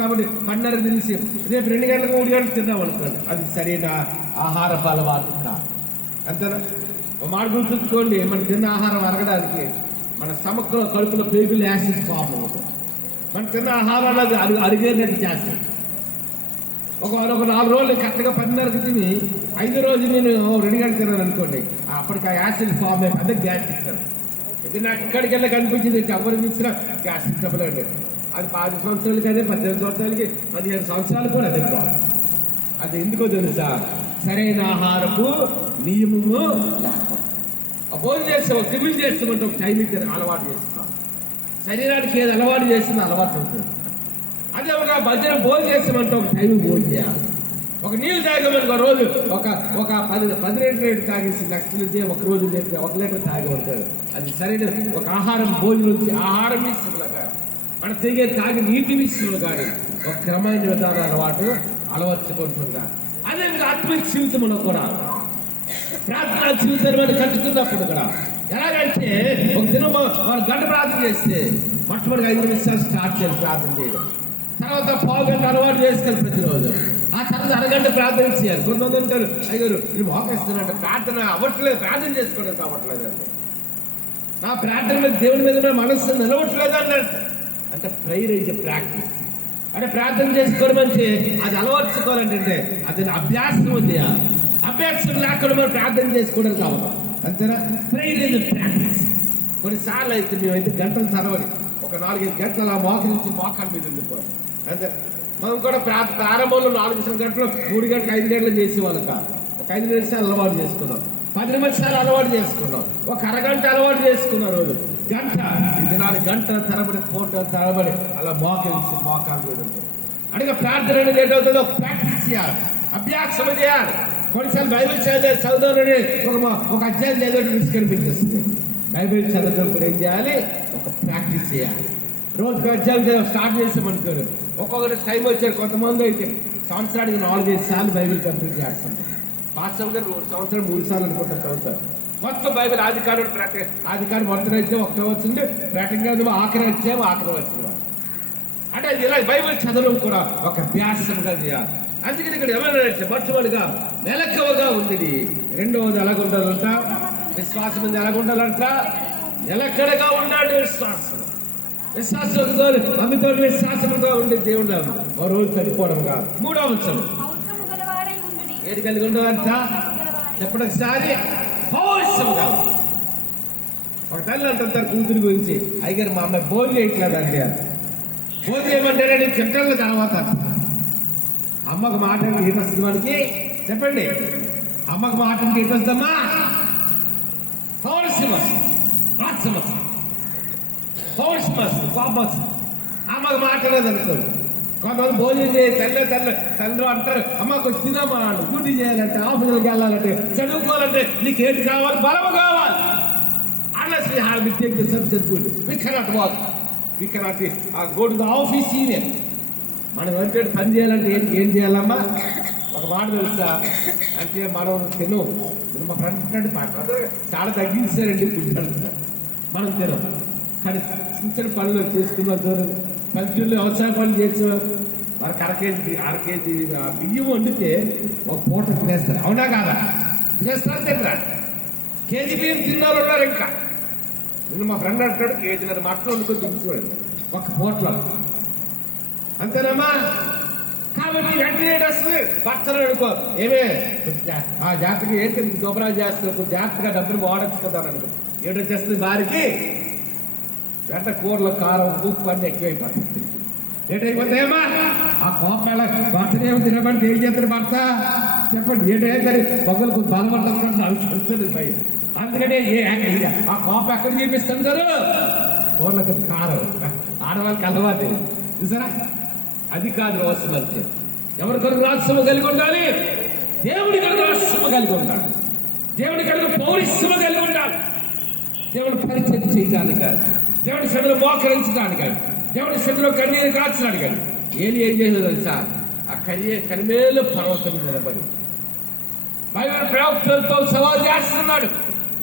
కాబట్టి 10:30 తినేసి రేపు 2 గంటలకు 3 గంటలకు తిన్నాం అనుకోండి, అది సరైన ఆహారపు అలవాటు కాదు. అంతేనా? మాట గుర్తుంచుకోండి, మనం తిన్న ఆహారం అరగడానికి మన స్టమక్లో కడుపులో పేగులు యాసిడ్ ఫామ్ అవుతుంది. మనం తిన్న ఆహారాలు అది అరిగేటట్టు చేస్తుంది. ఒక 4 రోజులు కరెక్ట్గా 10:30కి తిని 5 రోజు నేను 2 గంటలు తిన్నాను అనుకోండి, అప్పటికి ఆ యాసిడ్ ఫామ్ అయిపోతే గ్యాస్ ఇస్తాను. ఇది నాకు ఎక్కడికి వెళ్ళి కనిపించింది, ఎవరికి ఇచ్చినా గ్యాస్ ట్రబుల్ అండి. అది 5 సంవత్సరాలకి అదే, 18 సంవత్సరాలకి 15 సంవత్సరాలు కూడా అదే ప్రాబ్లం. అది ఎందుకో తెలుసా? సరైన ఆహారపు నియమము భోజనం చేస్తాం, టిఫిన్ చేస్తామంటే ఒక టైం ఇచ్చి అలవాటు చేస్తాం. శరీరానికి ఏది అలవాటు చేస్తుందో అలవాటు ఉంటుంది. అదే ఒక భోజనం చేస్తామంటే ఒక టైం భోజనం చేయాలి. ఒక నీళ్ళు తాగామనుకో రోజు ఒక 10 లీటర్ తాగేసి నెక్స్ట్ నుంచి ఒక రోజు 1 లీటర్ తాగి ఉంటాడు. అది సరైన ఒక ఆహారం భోజనం నుంచి ఆహారం విషయంలో కానీ మన తాగి నీటి విషయంలో కానీ ఒక క్రమైన విధాన అలవర్చుకుంటుందా. అదే ఆత్మిక జీవితంలో కూడా ప్రార్థనా జీవితాన్ని మనం కట్టుకున్నప్పుడు కూడా ఎలాగంటే ఒక దినం మనం గంట ప్రార్థన చేస్తే మొట్టమొదటి 5 నిమిషాలు స్టార్ట్ చేయాలి ప్రార్థన చేయడం. తర్వాత 1/2 గంట అలవాటు చేసుకోవాలి ప్రతిరోజు. ఆ తర్వాత అరగంట ప్రార్థన చేయాలి. కొంతమంది అంటారు, అయ్యారు ఇది మోకేస్తున్నట్టు ప్రార్థన అవ్వట్లేదు, ప్రార్థన చేసుకోవడానికి అవ్వట్లేదు అంటే, నా ప్రార్థన మీద దేవుని మీద మనస్సు నిలవట్లేదు అన్నట్టు. అంటే ప్రేయర్ ఈజ్ ఎ ప్రాక్టీస్. అంటే ప్రార్థన చేసుకోవడం అంటే అది అలవర్చుకోవాలంటే అది అభ్యాసం చేయాలి. అభ్యాసం లేకుండా మనం ప్రార్థన చేసుకోవడానికి అవ్వదు. అంతేనా? Prayer is a practice. కొన్నిసార్లు అయితే మేమైతే గంటలు తరవాలి, ఒక 4-5 గంటలు అలా మోకరించి మోకాల మీద ఉండిపోవాలి. అంతే. మనం కూడా ప్రారంభంలో 4 గంటలు 3 గంటలు 5 గంటలు చేసేవాళ్ళం కాదు. ఒక 5 నిమిషాలు అలవాటు చేసుకున్నాం, 10 నిమిషాలు అలవాటు చేసుకున్నాం, ఒక అరగంట అలవాటు చేసుకున్నాం, రోజు గంట. ఇది 4 గంటల తరబడి తరబడి అలా మోకరించి మోకాలు మీద ఉంటుంది. అంటే ప్రార్థన అనేది ఏంటవుతుందో ప్రాక్టీస్ చేయాలి, అభ్యాసం చేయాలి. కొన్నిసార్లు బైబిల్ చదువుతానని ఒక అధ్యాయం చదివేది విసుకనిపించేస్తుంది. బైబిల్ చదువుతున్నప్పుడు ఏం చేయాలి? ఒక ప్రాక్టీస్ చేయాలి. రోజుకి అధ్యాయం స్టార్ట్ చేసామనుకోరు, ఒక్కొక్కరి టైం వచ్చారు. కొంతమంది అయితే సంవత్సరానికి 4-5 సార్లు బైబిల్ కంప్లీట్ చేస్తుంటారు. పాస్టర్ గారు సంవత్సరం 3 సార్లు అనుకుంటా చదువుతారు. మొత్తం బైబిల్ ఆదికాండం మొత్తం అయితే ఒకటో వచ్చింది, ప్రాక్టికల్ ఆఖరి వచ్చాము, ఆఖరి వచ్చిన అంటే అది ఇలా బైబిల్ చదవడం కూడా ఒక అభ్యాసంగా చేయాలి. అందుకని ఇక్కడ ఏమైనా మొట్టమొదటిగా మెలకువగా ఉంది. రెండవది ఎలాగుండాలంట? విశ్వాసం మీద ఎలాగుండాలంట? నిలకడగా ఉండాలి. విశ్వాసంతో అమితో విశ్వాసంగా ఉండే దేవుడు ఓ రోజు చనిపోవడం కాదు. 3వ అంశం ఏది కలిగి ఉండాలంట? చెప్పడానికి సారి పౌరుషం కాదు. ఒక తల్లి అంటారు కూతురు గురించి, అయ్యారు మా అమ్మాయి భోజనం చేయట్లేదండి. భోజనం చేయమంటారని తింటాల తర్వాత అమ్మకు మాట ఏంటి వస్తుంది మనకి? చెప్పండి, అమ్మకు మాట ఏంటి వస్తుందమ్మా? పౌరుషం అమ్మకు మాట్లాడలేదు అనుకోండి. కొంతమంది భోజనం చేసి తండ్రి అంటారు, అమ్మకు వచ్చిందమ్మా డ్యూటీ చేయాలంటే, ఆఫీసులకు వెళ్ళాలంటే, చదువుకోవాలంటే నీకు ఏంటి కావాలి? బలము కావాలి. Unless we have to take the substance food, we cannot walk. We cannot go to the office even. మనం అంటే పని చేయాలంటే ఏం చేయాలమ్మా? ఒక మాట తెలుసా అంటే మనం మా ఫ్రెండ్ చాలా తగ్గించారండి ఫుడ్ అంటున్నారు. మనం తినం, కానీ చిన్న చిన్న పనులు చేసుకున్నారు. పల్లెటూరులో వ్యవసాయ పనులు చేసేవారు. వారికి 1 కేజీ బియ్యం వండితే ఒక పూట తినేస్తారు. అవునా కాదా? తినేస్తారు, తినరా? కేజీ బియ్యం తిన్నారు ఉన్నారు. ఇంకా నేను మా ఫ్రెండ్ అంటాడు, కేజీన్నర మటన్ వండుకొని దించుకోండి ఒక పూటలో. అంతేనమ్మా? కాబట్టి వెంటనే వస్తుంది భర్తలు అనుకో, ఏమే ఆ జాతరకి ఏంటి దోబరా చేస్తున్నారు, జాగ్రత్తగా డబ్బులు వాడచ్చు కదా అని అనుకో. ఏటో చేస్తుంది వారికి వెంట కూరలో కారం ఉప్పు అన్నీ ఎక్కువైపోతుంది. ఏటైపోతాయమ్మా? ఆ కోపాల భర్తనే తినబడి ఏం చేస్తారు భర్త? చెప్పండి, ఏటైతే పగులకు బలపడుతుంది అనిపిస్తుంది భయం. అందుకనే ఆ కోప ఎక్కడ చూపిస్తుంది కదా? కూరలకు కారం. ఆడవాళ్ళకి అలవాటు చూసారా? అది కాదు రహస్యం. అంటే ఎవరి కొరకు రహస్యము కలిగి ఉండాలి? దేవుడి కొరకు రహస్యము కలిగి ఉండాలి. దేవుడి కొరకు పౌరుషము కలిగి ఉండాలి. దేవుడు పరిచయం చేయడానికి కాదు, దేవుడి సభలో మోకరించడానికి కాదు, దేవుడి సభలో కన్నీరు కాల్చడానికి కాదు. ఏం చేసేది తెలుసా? ఆ కనిమేలు పర్వతం నిలబడి బైబిల్ ప్రవక్తలతో సవాల్ చేస్తున్నాడు.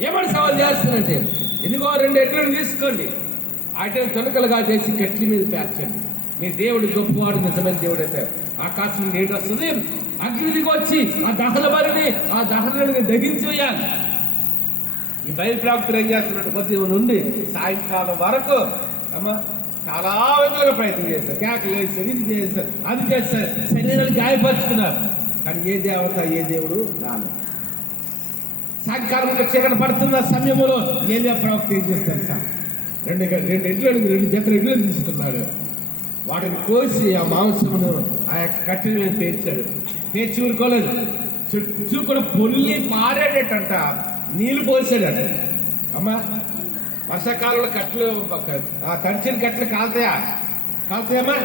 ఏమని సవాల్ చేస్తున్నాడంటే, ఎందుకో 2 ఎడ్లను తీసుకోండి, వాటిని తొలకలుగా చేసి కట్ల మీద పేర్చండి. మీ దేవుడు గొప్పవాడు, నిజమైన దేవుడు అయితే. ఆకాశం నీటి వస్తుంది, అగ్ని దిగి వచ్చి ఆ దహన బలిని, ఆ దహనాన్ని దగించేయాలి. ఈ బయలు ప్రాప్తులు ఏం చేస్తున్నట్టు కొద్దిగా నుండి సాయంకాలం వరకు అమ్మా చాలా విధాలుగా ప్రయత్నం చేస్తారు. కేకలు వేస్తారు, ఇది చేస్తారు, అది చేస్తారు, శరీరాలు గాయపరుచుకున్నారు. కానీ ఏ దేవత, ఏ దేవుడు రాను. సాయంకాలం చీకటి పడుతున్న సమయంలో ఏలియా ప్రవక్త ఏం చేస్తారు సార్? రెండు జతల ఎడ్లు తీసుకున్నాడు. వాటిని కోసి ఆ మాంసమును ఆ యొక్క కట్టెల మీద పేర్చాడు. పేర్చి ఊరుకోలేదు, చుట్టూ కూడా పొల్లి పారేటంట నీళ్లు పోసాడట. అమ్మా వర్షాకాలంలో కట్టెలు, ఆ తడిచిన కట్టెలు కాలుతాయమ్మా?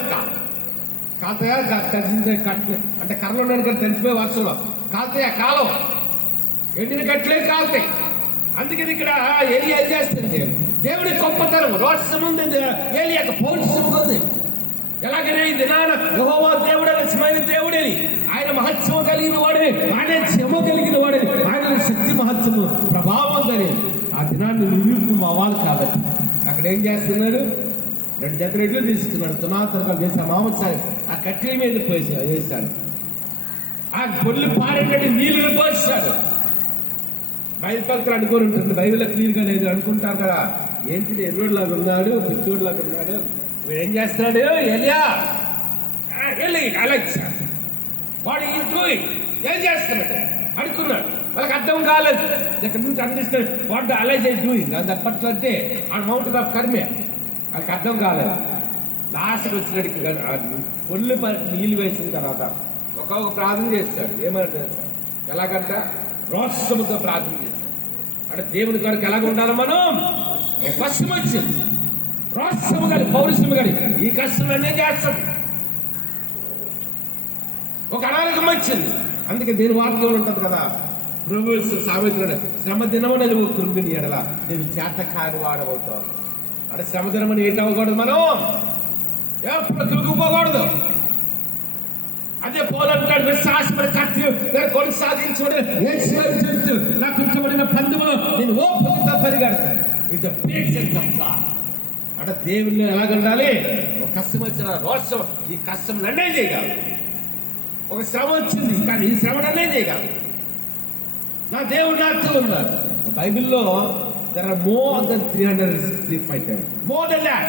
కాలుతాయా? తడిచిన కట్టెలు అంటే కర్రలు ఉన్నాడు కదా, తడిచిపోయి వర్షంలో కాలుతాయా? కాలం ఎండిన కట్టెలే కాలుతాయి. అందుకని ఇక్కడ ఏలియా ఏం చేస్తుంది? దేవుడి గొప్పతనం రోషం ఉంది, ఏలియా పౌరుషం ఉంది. ఎలాగనే ఈ దినాన యెహోవా దేవుడు నిజమైన దేవుడని, ఆయన మహత్సవం కలిగిన వాడిని, ఆయన క్షమ కలిగిన వాడిని, ఆయన శక్తి మహత్సము ప్రభావం ఉందని ఆ దినాన్ని నిరూపం అవ్వాలి. కాబట్టి అక్కడ ఏం చేస్తున్నాడు? 2 జతల ఎడ్లు తీసుకున్నాడు. తునాతరకాలు చేసి ఆ మాంసాన్ని ఆ కట్టెల మీద వేశాడు. ఆ పొల్లు పారేటట్టు నీళ్లు పోసాడు. బయలుపలకలు అనుకోని ఉంటుంది, బైబిల్లో క్లియర్గా లేదు అనుకుంటారు కదా. ఏంటి ఎర్రోడ్లాగా ఉన్నాడు, పిచ్చోడ్లాగా ఉన్నాడు, వీడు ఏం చేస్తున్నాడు? ఎలియా అలెక్స్ వాడు ఏం చేస్తున్నాడు అనుకున్నాడు. వాళ్ళకి అర్థం కాలేదు. ఇక్కడ నుంచి అందిస్తాడు వాట్ అలైజ్ ఐ డూయింగ్ అది అప్పట్లో అంటే ఆ మౌంటైన్ ఆఫ్ కర్మే. వాళ్ళకి అర్థం కాలేదు. లాస్ట్కి వచ్చినట్టు పొల్లు నీళ్ళు వేసిన తర్వాత ఒక్కొక్క ప్రార్థన చేస్తాడు. ఏమని చేస్తాడు? ఎలాగంట? రోషముతో ప్రార్థన చేస్తాడు. అంటే దేవుని కొరకు ఎలాగ ఉండాలి మనం? కష్టం వచ్చింది, రోషము కానీ పౌరుషము కానీ ఈ కష్టంలోనే చేస్తాం. ఒక అనారోగ్యం వచ్చింది, అందుకే దీని వాక్యం ఉంటుంది కదా, ప్రభు సామెతలు శ్రమ దినమున నువ్వు కృంగిని ఎడల నేను చేత కాని వాడబోతావు. అంటే శ్రమ దినమని ఏంటి అవ్వకూడదు, మనం ఎప్పుడు కృంగిపోకూడదు. అదే పోలంటాడు, విశ్వాసపడి కత్తి కొడుకు సాధించుకోండి నాకు ఇచ్చబడిన పందుములో నేను ఓపికతో పరిగెడతాను. ఇది పేషెన్స్ ఆఫ్ గాడ్. అంటే దేవుళ్ళు ఎలాగుండాలి? ఒక కష్టం వచ్చిన రోషం, ఈ కష్టం నన్నే చేయగలరు. ఒక శ్రమ వచ్చింది కానీ ఈ శ్రమ నన్నే చేయగలరు. నా దేవుడు నాతో ఉన్నారు. బైబిల్లో there are more than 365 more than that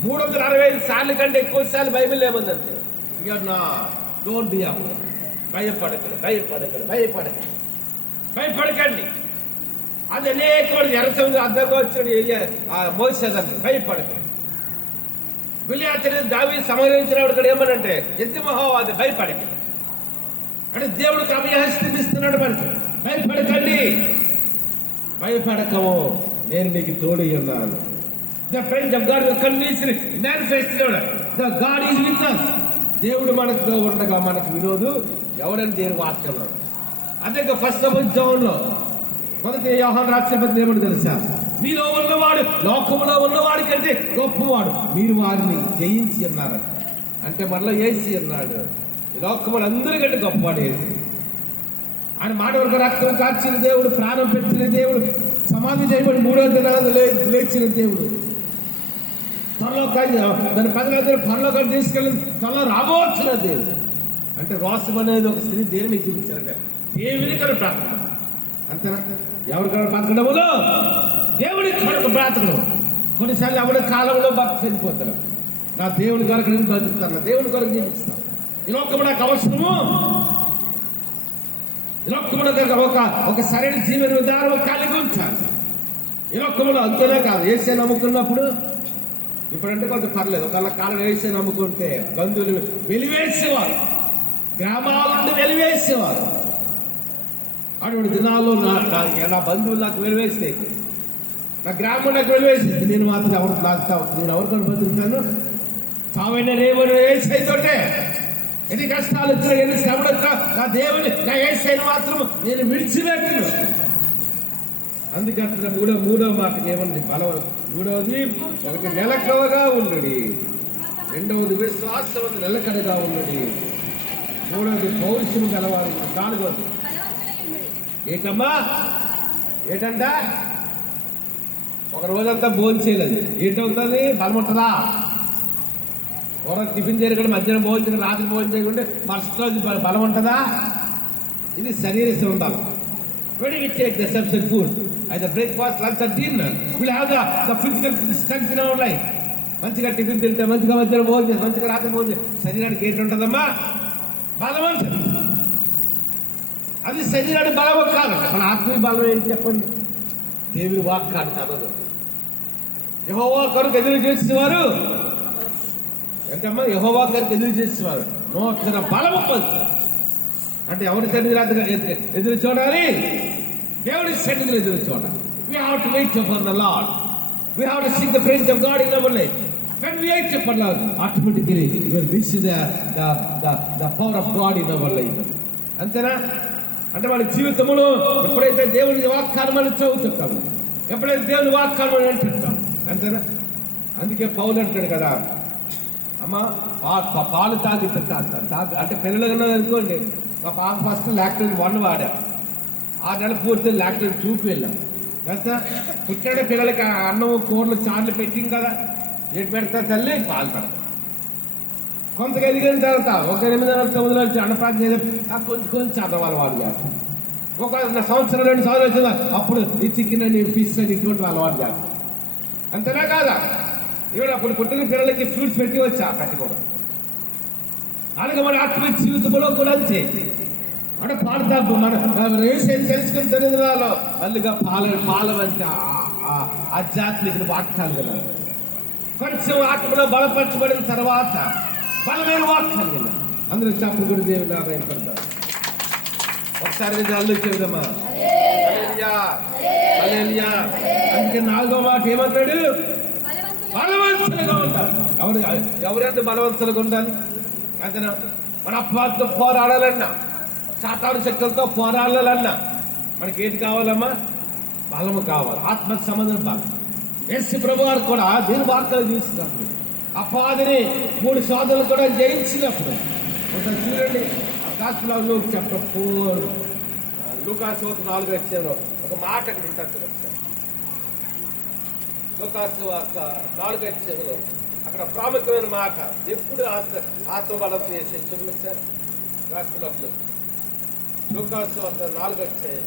365 సార్లు కంటే ఎక్కువ సార్లు బైబిల్ ఏముందంటే డోంట్ బి అఫ్రేడ్. భయపడకండి. అది అనేక ఎర్రసముద్రం అర్థంగా వచ్చాడు మోసేదాన్ని. భయపడకండి. గులియాతని దావీదు సంహరించినప్పుడు ఇక్కడ ఏమనంటే యెహోవాది భయపడకండి. అంటే దేవుడికి అభయహస్తం ఇస్తున్నాడు మనకి. భయపడకండి, భయపడకము, నేను మీకు తోడు ఉన్నాను. The friends of God will convince manifested. The God is with us. దేవుడు మనతో ఉండగా మనకు విరోధు ఎవడని దేవుని వాక్యంలో. అదే ఫస్ట్ జోన్లో మొదటి యోహాను రాష్ట్రపతి ఏమని తెలుసా? మీలో ఉన్నవాడు లోకంలో ఉన్నవాడి కంటే గొప్పవాడు, మీరు వారిని జయించి అన్నారు. అంటే మరలా ఏసి అన్నాడు, లోకములు అందరికంటే గొప్పవాడు ఏసి. ఆయన మాట వరకు రక్తం కాల్చిన దేవుడు, ప్రాణం పెట్టిన దేవుడు, సమాధి చేయబడి 3వ దినాలు లేచిన దేవుడు, త్వరలో దాని 10 పరలోకాన్ని తీసుకెళ్ళి త్వరలో రాబోతున్న దేవుడు. అంటే రోషం అనేది ఒక స్త్రీ దేని చూపించారంటే దేవుని కొరకు ప్రార్థన. అంతేనా? ఎవరి కొరకు బ్రతకడములో దేవుని కొరకు బ్రతకడం. కొన్నిసార్లు ఎవరి కాలంలో భక్తి చనిపోతారు. నా దేవుని కొరకు నేను బ్రతుకుతాను, దేవుని కొరకు జీవిస్తాను. ఈ లోకము నాకు అవసరము. ఈ లోకములో ఒక సరైన జీవన విధానం కలిగి ఉంటాను. ఈ లోకములో అంతేనే కాదు, ఏసే నమ్ముకున్నప్పుడు ఇప్పుడంటే కొంత పర్లేదు. ఒకళ్ళ కాలం వేసే నమ్ముకుంటే బంధువులు వెలివేసేవారు, గ్రామాల నుండి వెలివేసేవారు. అటువంటి దినాల్లో నా బంధువులు నాకు వెలివేస్తే, నా గ్రామం నాకు వెలివేసింది, నేను మాత్రం నేను ఎవరికొని బతుకుతాను? చావైనా రేవని వేసేతోటే ఎన్ని కష్టాలు వచ్చినా, ఎన్ని శ్రమలు వచ్చినా నా దేవుని, నా ఏసైని మాత్రం నేను విడిచిపెట్టను. అందుకంటే మూడవ మాటకి ఏమండి బలవరం. మూడవది, ఒకటి నిలకడగా ఉండడి, రెండవది విశ్వాసవంతుడు నిలకడగా ఉండడి, మూడవది పౌరుషము గలవారు, నాలుగవది ఏటమ్మా? ఏటంట? ఒక రోజంతా భోజనం చేయలేదు, ఏంటవుతుంది? బలం ఉంటుందా? టిఫిన్ చేయకుండా, మధ్యాహ్నం భోజనం చేయకుండా, రాత్రి భోజనం చేయకుండా మరుసటి రోజు బలం ఉంటుందా? ఇది శరీర ఉండాలి. When we take the substance food, either breakfast, lunch or dinner, we'll have the physical strength in our life. మంచిగా టిఫిన్ తింటే, మంచిగా మధ్యాహ్నం భోజనం చేసి, మంచిగా రాత్రి భోజనం చేసి శరీరానికి ఏంటి ఉంటుందమ్మా? బలవంతుడు. అది శరీరానికి బలం కాదు. మన ఆత్మీయ బలం ఏంటి చెప్పండి? దేవుని వాక్యాన్ని చదవదు. యెహోవా కొరకు ఎదురు చేసేవారు ఏంటమ్మా? యెహోవా కొరకు ఎదురు చేసేవారు నూతన బలము పొందుతారు. అంటే ఎవరి సన్నిధిలో ఎదురు చూడాలి? దేవుడి సన్నిధిలో ఎదురు చూడాలి. We have to wait for the Lord. We have to sing the praise of God in our life. When we wait for the Lord, automatically we will reach the power of God in our life. అంతేనా? అంటే మన జీవితంలో ఎప్పుడైతే దేవుని వాక్యాన్ని మనం చదువుతుంటాము, ఎప్పుడైతే దేవుని వాక్యాన్ని మనం వింటుంటాం, అంతేనా? అందుకే పౌలు అంటాడు కదా, అమ్మ పాలు తాగి అంటే పిల్లలు ఉన్నది అనుకోండి. మా పాప ఫస్ట్ లాక్టోజ్ 1 వాడా, 6 నెలలు పూర్తి లాక్టోజ్ 2కి వెళ్ళాం కదా. పుట్టిన పిల్లలకి అన్నం కూరలు చార్లు పెట్టింది కదా, ఏటి పెడతా తల్లి? పాలు పెడతాం. కొంతగా ఎదిగిన తర్వాత ఒక 8 నెలల 9 నెలలు అన్నప్రార్థన చేసి కొంచెం చదవాలి వాడు చేస్తాం. ఒక సంవత్సరం 2 సంవత్సరాలు వచ్చిందా అప్పుడు ఈ చికెన్ అని, ఫిష్ అని ఇటువంటి అలవాటు చేస్తాం. అంతేనా కాదా? ఇవాళ అప్పుడు పుట్టిన పిల్లలకి ఫ్రూట్స్ పెట్టి వచ్చా పెట్టుకోవడం. అలాగే మన ఆత్మీయ జీవితంలో కూడా అంతే. అంటే పాడతాము మన తెలుసుకుని తెలియదులో మళ్ళీగా పాల వంటి ఆధ్యాత్మిక వాక్యాలు వినాలి. కొంచెం ఆత్మలో బలపరచబడిన తర్వాత బలమైన వాక్యాలు వినాలి. అందరూ చెప్పలు కూడా దేవుని ఆదాయపడతారు. ఒకసారి అల్లు చెబుదమ్మా. అందుకే 4వ మాట ఏమంటాడు? బలవంతులుగా ఉంటారు. ఎవరెంత బలవంతులుగా ఉండాలి? అంటే మన అపవాదితో పోరాడాలన్నా, సాతాను శక్తులతో పోరాడాలన్నా మనకి ఏంటి కావాలమ్మా? బలము కావాలి. ఆత్మకు సంబంధం బలం. యేసు ప్రభు వారు కూడా దీని వార్తలు తీసుకున్నప్పుడు అపవాదిని 3 సోదరులు కూడా జయించినప్పుడు ఒకసారి చూడండి. ఆ గాస్పెల్ ఆఫ్ లూక్ చాప్టర్ 4, లూకాసు 4వ అధ్యాయంలో ఒక మాట అక్కడ ఉంటుంది. లూకాసు 4వ అధ్యాయంలో అక్కడ ప్రాముఖ్యమైన మాట. ఎప్పుడు ఆత్మబలం చేసే చూడండి సార్. గాస్పెల్ ఆఫ్ లూక్, లూకాసు 4వ అధ్యాయం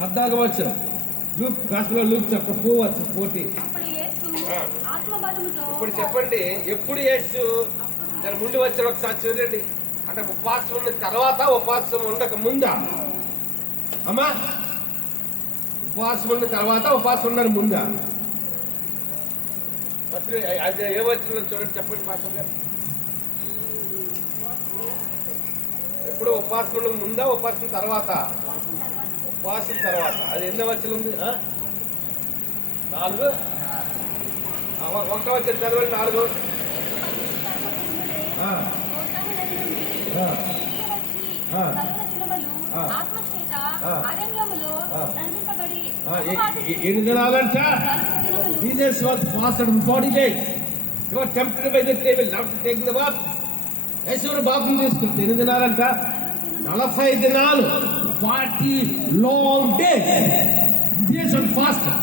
14వ వచనం. Luke gospel of Luke chapter 4:14. ఇప్పుడు చెప్పండి, ఎప్పుడు యేసు దాని ముందు వచ్చాడు? ఒకసారి చూడండి. అంటే ఉపవాసం ఉన్న తర్వాత, ఉపవాసం ఉండక ముందా అమ్మా? ఉపవాసం ఉన్న తర్వాత, ఉపవాసం ఉండక ముందా? అది ఏ వచ్చిందో చూడండి, చెప్పండి పాస్టర్ గారు. ఎప్పుడు ఉపవాసం ఉండక ముందా, ఉపవాసం తర్వాత? ఉపవాసం తర్వాత. అది ఎన్నో వచ్చిన ఉంది? 4. 1వ వచ్చిన చదవండి. 4. ఎన్ని దినాలంట? Jesus was fasted for 40 days. He was tempted by the devil not to take the bath. యేసుని బాప్తిసం తీసుకుంటే ఎన్ని దినాలంట? 40 దినాలు. 40 long days. Jesus fasted.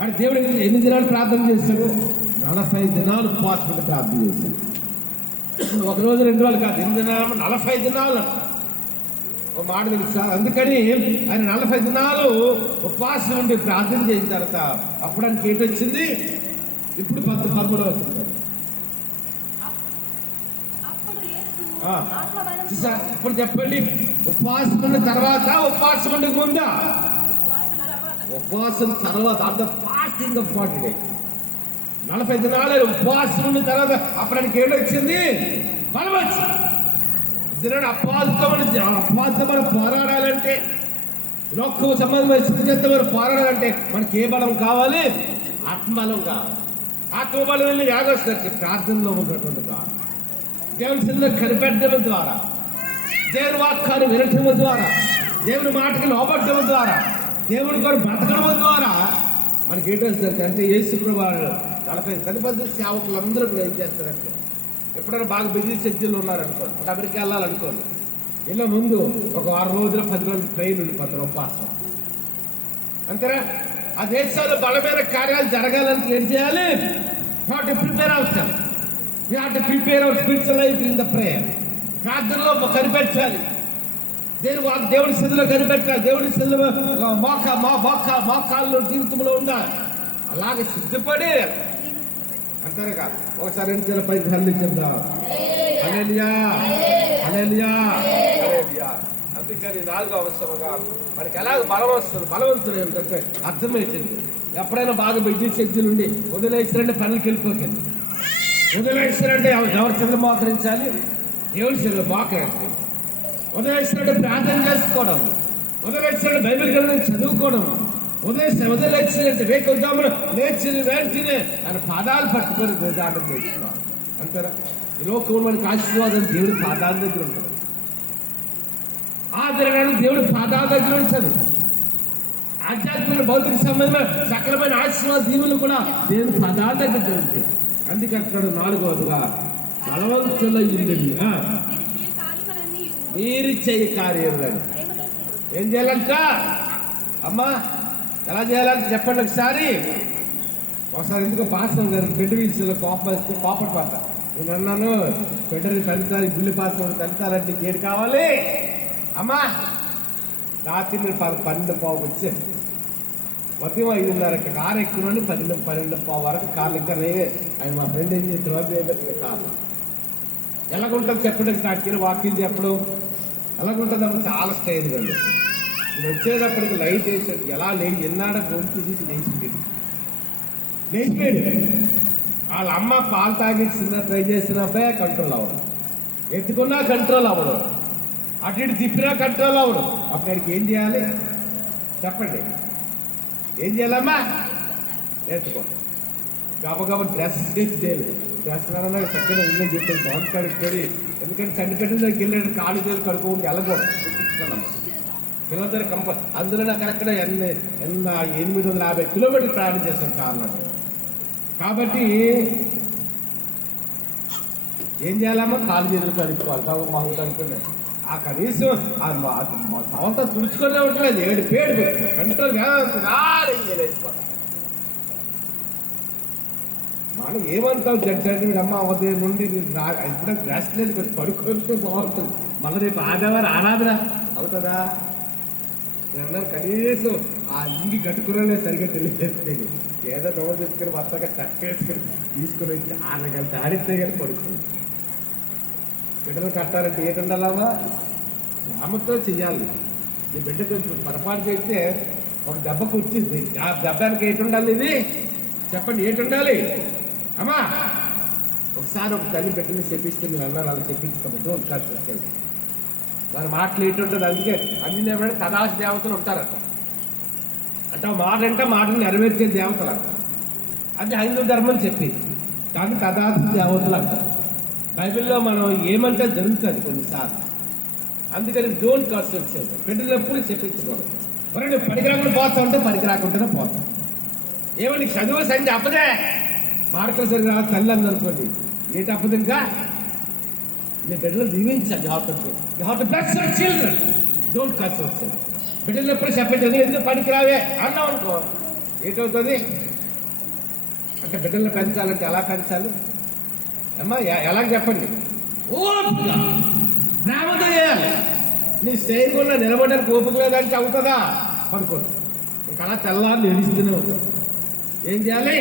అంటే దేవుడు ఎన్ని దినాలు ప్రార్థన చేస్తాడు? 40 దినాలు ఫాస్ట్ ప్రార్థన చేశాడు. ఒక రోజు 2 రోజులు కాదు, 8 దినాలు, 40 దినాలు. ఒక మాట తెలుసా? అందుకని ఆయన 40 దినాలు ఉపవాసం ఉండి ప్రార్థన చేసిన తర్వాత అప్పుడు ఆయనకి ఏంటి వచ్చింది? ఇప్పుడు 13వ వచ్చింది. ఇప్పుడు చెప్పండి, ఉపవాసం ఉన్న తర్వాత, ఉపవాసం ఉండే ముందా? ఉపవాసం తర్వాత. అంత ఫాస్టింగ్ ఆఫ్ 40 days. 40 దినాలు ఉపవాసం ఉన్న తర్వాత అప్పుడు ఆయనకి ఏడొచ్చింది? బలం వచ్చింది. అపవాదితో మనం పోరాడాలంటే, లోక సంబంధమైన స్థితిగతితో మనం పోరాడాలంటే మనకి ఏ బలం కావాలి? ఆత్మబలం కావాలి. ఆత్మబలం వెళ్ళి యాగొస్తుంది ప్రార్థనలో ఉన్నటువంటి ద్వారా, దేవుని సన్నిధిలో కనిపెట్టడం ద్వారా, దేవుని వాక్యాన్ని వినటం ద్వారా, దేవుని మాటకి లోబడటం ద్వారా, దేవుని కొరకు బ్రతకడం ద్వారా మనకి ఏంటి వస్తుంది అంటే యేసు ప్రభువు 40 తదుపరి సేవకులందరూ ఏం చేస్తారంటే, ఎప్పుడైనా బాగా బిజీ షెడ్యూల్ ఉన్నారనుకోండి, ఇప్పుడు అమెరికా వెళ్ళాలనుకోండి, ఇలా ముందు ఒక 6 రోజులు 10 రోజులు ట్రైన్ ఉండిపోతారు ఉపవాసం. అంతేనా? ఆ దేశాల్లో బలమైన కార్యాలు జరగాలంటే ఏం చేయాలి? ప్రిపేర్ అవుతాం. We have to prepare our spiritual life in the prayer. ప్రార్థనలో కనిపెట్టాలి. దేవుడి స్థితిలో కనిపెట్టాలి. దేవుడి స్థితిలో మోకాళ్ళు జీవితంలో ఉండాలి. అలాగే సిద్ధపడి అంటారు కాదు. ఒకసారి పై చెప్దాం. హల్లెలూయా, హల్లెలూయా, హల్లెలూయా. అందుకని 4వ అవసరంగా మనకి ఎలాగ బలం వస్తుంది. బలవంతులు ఏంటంటే అర్థమవుతుంది. ఎప్పుడైనా బాగా బిజీ షెడ్యూల్ ఉండి వదిలేసారంటే పనులకి వెళ్ళిపోతుంది. వదిలేసారంటే ఎవరి చేతులు మోకరించాలి? దేవుడి చేతులు మోకరించాలి. వదిలేసినట్టు ప్రార్థన చేసుకోవడం, వదిలేసినట్టు బైబిల్ గ్రంథం చదువుకోవడం, వదిలేసినట్టు వేకొద్దాము లేచిన వెంటనే ఆయన పాదాలు పట్టుకొని గోదాటం చేసుకోవాలి. అంతేనా? ఈ లోకంలో మనకి ఆశీర్వాదం దేవుడి పాదాల దగ్గర ఉంటుంది. ఆదరణను దేవుడి పాదాల దగ్గర ఉంచదు. ఆధ్యాత్మిక భౌతిక సంబంధమైన సకలమైన ఆశీర్వాద దీవులు కూడా దేవుడి పాదాల దగ్గర దొరుకుతాయి. అందుకంటాడు 4వదిగా బలవంతుల ఇల్లు మీరు చేయ కార్యాలను ఏం చేయాలంట? అమ్మా ఎలా చేయాలంటే చెప్పండి ఒకసారి. ఎందుకు పాసం గారు బిడ్డ విషయంలో కోపం పడతా. నేను అన్నాను బిడ్డని తల్లితాలి గుళ్ళు పాసం తల్లితాలంటే ఏడు కావాలి అమ్మా. రాత్రి మీరు 12:15 వచ్చారు. ఉదయం 5:30 కారు ఎక్కువ 12:15 వరకు కార్లు ఇంకా ఆయన మా ఫ్రెండ్ ఏం చేసిన కారు ఎలాగుంటుంది చెప్పండి. స్టార్ట్కి వాకింగ్ చెప్పడం ఎలాగుంటుంది అమ్మ? చాలా స్టైల్ అండి. నేను వచ్చేటప్పటికి లైట్ వేసాడు. ఎలా ఎన్నాడ గొంతు తీసి లేచిపోయాడు. వాళ్ళ అమ్మ పాలు తాగించిన ట్రై చేసినప్పుడే కంట్రోల్ అవ్వడం, ఎత్తుకున్నా కంట్రోల్ అవ్వడం, అటు ఇటు తిప్పినా కంట్రోల్ అవ్వడం. అప్పుడు ఆయనకి ఏం చేయాలి చెప్పండి? ఏం చేయాలమ్మా? ఎత్తుకో. గబగబ డ్రెస్ చేయాలి. డ్రెస్ చక్కగా ఇంట్లో చెప్తాను బాగుంటాడు ఇక్కడ. ఎందుకంటే చండిపెట్టిన దగ్గరికి వెళ్ళాడు. కాళ్ళు చేసి కడుక్కోండి వెళ్ళకూడదు. పిల్లలందరూ అందులో అక్కడక్కడ 850 కిలోమీటర్లు ప్రయాణం చేస్తాను కార్లో. కాబట్టి ఏం చేయాలమ్మా? కాలు చేతులు కడుక్కోవాలి. కాబట్టి మాకు కనుక్కున్నాడు. ఆ కనీసం సవంతా తుడుచుకునే ఉంటుంది. 7 పేడు కంట్రోల్ మనం ఏమంటావు? జడ్జి అమ్మ ఉదయం నుండి ఇప్పుడు రెస్ట్ లేదు, కొంచెం పడుకుంటే బాగుంటుంది. మళ్ళీ రేపు ఆదివారం ఆరాధన అవుతుందా? అందరూ కనీసం ఆ ఇంగి కట్టుకునే సరిగ్గా తెలియజేస్తుంది. ఏదో దొంగ తెచ్చుకుని మొత్తగా చక్కేసుకుని తీసుకుని వచ్చి 6 గంటలు ఆడితే కానీ పడుతుంది. బిడ్డలు కట్టాలంటే ఏటుండాలమ్మా? శ్రమతో చెయ్యాలి. ఈ బిడ్డ కొంచెం పొరపాటు చేస్తే ఒక దెబ్బకు వచ్చింది. ఆ దెబ్బకి ఏటుండాలి? ఇది చెప్పండి, ఏటుండాలి అమ్మా? ఒకసారి ఒక తల్లి బిడ్డని చెప్పిస్తే మీరు అన్నారు అలా చెప్పించుకోవద్దు. ఒకసారి వచ్చేది దాని మాటలు ఏటుంటుంది. అందుకే అన్ని ఏమైనా తదాశ దేవతలు ఉంటారట. అంటే మాటను నెరవేర్చే దేవతలు అంట. అది హైందవ ధర్మం చెప్పింది. కానీ తదాశ దేవతలు అంటారు. బైబిల్లో మనం ఏమంటే జరుగుతుంది కొన్నిసార్లు. అందుకని డోంట్ కర్స్ వచ్చేది. బిడ్డలు ఎప్పుడు చెప్పించుకోవడం. మరి నువ్వు పనికి రాకుండా పోతా ఉంటే పనికి రాకుండానే పోతాం. ఏమో నీకు చదువు సంజ అప్పదే మార్కులు సరిగా తల్లి అందనుకోండి. ఏంటి అప్పదు? ఇంకా నీ బిడ్డలు దీవించాలి. You have to bless your children. Don't curse వచ్చేది. బిడ్డలు ఎప్పుడు చెప్పించదు. ఎందుకు పనికి రావే అన్నావు అనుకో ఏంటవుతుంది అంటే బిడ్డలను పెంచాలంటే ఎలా పెంచాలి అమ్మా? ఎలా చెప్పండి? ఓపిక ప్రేమతో చేయాలి. నీ స్టైల్ కూడా నిలబడడానికి ఓపిక లేదంటే అవుతుందా? పడుకోండి. ఇంకా తెల్లారి నిలుస్తూనే ఉంటాం. ఏం చేయాలి?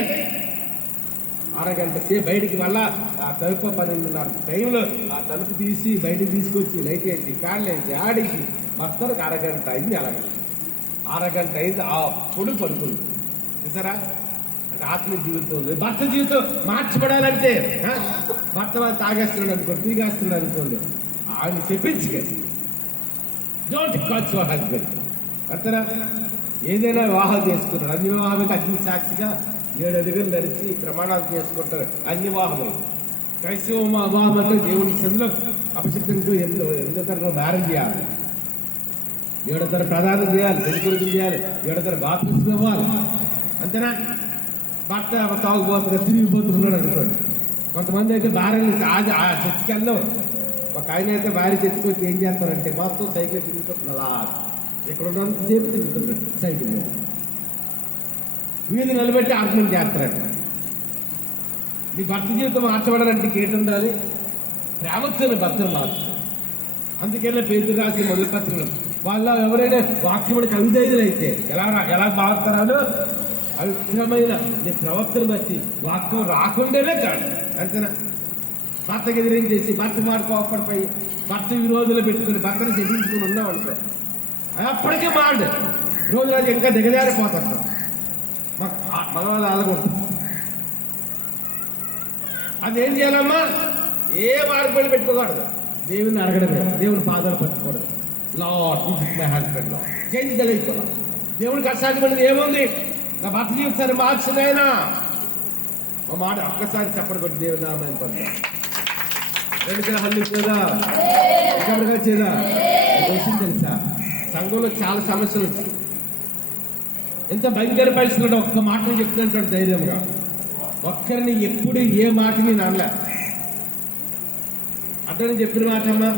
6 గంట సేపు బయటికి మళ్ళా ఆ తలుపు 12:30 టైంలో ఆ తలుపు తీసి బయటికి తీసుకొచ్చి లైట్ వేసి ఫ్యాన్ వేసి ఆడికి మొత్తానికి 6 గంట అయింది. 6 గంట అయింది. ఆ పొడి పడుకుంది చూసారా? అంటే ఆత్మీయ జీవితంలో భర్త జీవితం మార్చిపడాలంటే భర్త వాళ్ళు తాగేస్తున్నాడు అనుకోండి, తీగేస్తున్నాడు అనుకోండి, ఆయన చెప్పించి డోంట్ కాచ్ యువర్ హస్బెండ్ అంతేనా? ఏదైనా వివాహం చేసుకున్నాడు. అన్ని వివాహమైతే అగ్ని సాక్షిగా 7 అడుగులు నడిచి ప్రమాణాలు చేసుకుంటారు. అన్ని వివాహమే క్రైస్తవ వివాహం అంటే దేవుని సందులో అపశక్తితో ఎంతో తరగతి మ్యారేజ్ చేయాలి. 7 తర ప్రధానం చేయాలి, పెళ్లికొడుకులు చేయాలి, 7 తర బాప్తిస్మం ఇవ్వాలి. అంతేనా? భర్త తాగుబోతుగా తిరిగిపోతున్నాడు అనుకోండి. కొంతమంది అయితే భార్యని చర్చికి వెళ్ళాం. ఒక ఆయన అయితే భార్య చర్చికి ఏం చేస్తారంటే మొత్తం సైకిల్ తిరుగుతున్నాడు. అలా ఇక్కడ ఉన్నంత సేపు తిరుగుతున్నాడు సైకిల్. వీధి నిలబెట్టి ఆత్మహత్య చేస్తారంట. నీ భర్త జీవితం మార్చబడాలంటే ఏంటి ఉండాలి? ప్రేమతోనే భర్తను మార్చాలి. అందుకనే పేదలు రాసి మొదటి పత్రికలు వాళ్ళ ఎవరైనా వాక్యముడి కవితైదులు అయితే ఎలా మారుతారో అవిధమైన నీ ప్రవర్తన బట్టి వాక్యం రాకుండానే కాదు. అంతేనా? భర్తకి ఎదిరించేసి భర్త మాట కోపడిపోయి భర్త ఈ రోజులో పెట్టుకుని భర్తను చెల్లించుకుని ఉన్నాం అనుకో, అప్పటికే మాడు రోజులు ఇంకా దిగజారిపోతాం. మగవాళ్ళు ఆదుకుంటాం. అదేం చేయాలమ్మా? ఏ మార్పులు పెట్టుకోకూడదు. దేవుని అడగడమే, దేవుని పాదాలు పట్టుకోవడం. Lord my husband, lord change తెలియదు. దేవుడికి అసాధ్యమైనది ఏముంది? నా భర్త జీవితాన్ని మార్చినైనా మా మాట ఒక్కసారి చెప్పడం కొట్టి దేవుడు నామని పొందా రెండు హల్లు చేదా ఎక్కడిగా చేదా వచ్చింది తెలుసా? సంఘంలో చాలా సమస్యలు వచ్చాయి. ఎంత భయంకర పరిస్థితుల్లో ఒక్క మాట చెప్తుంటాడు ధైర్యంగా. ఒక్కరిని ఎప్పుడు ఏ మాట నేను అనలే. అతను చెప్పిన మాట అమ్మా,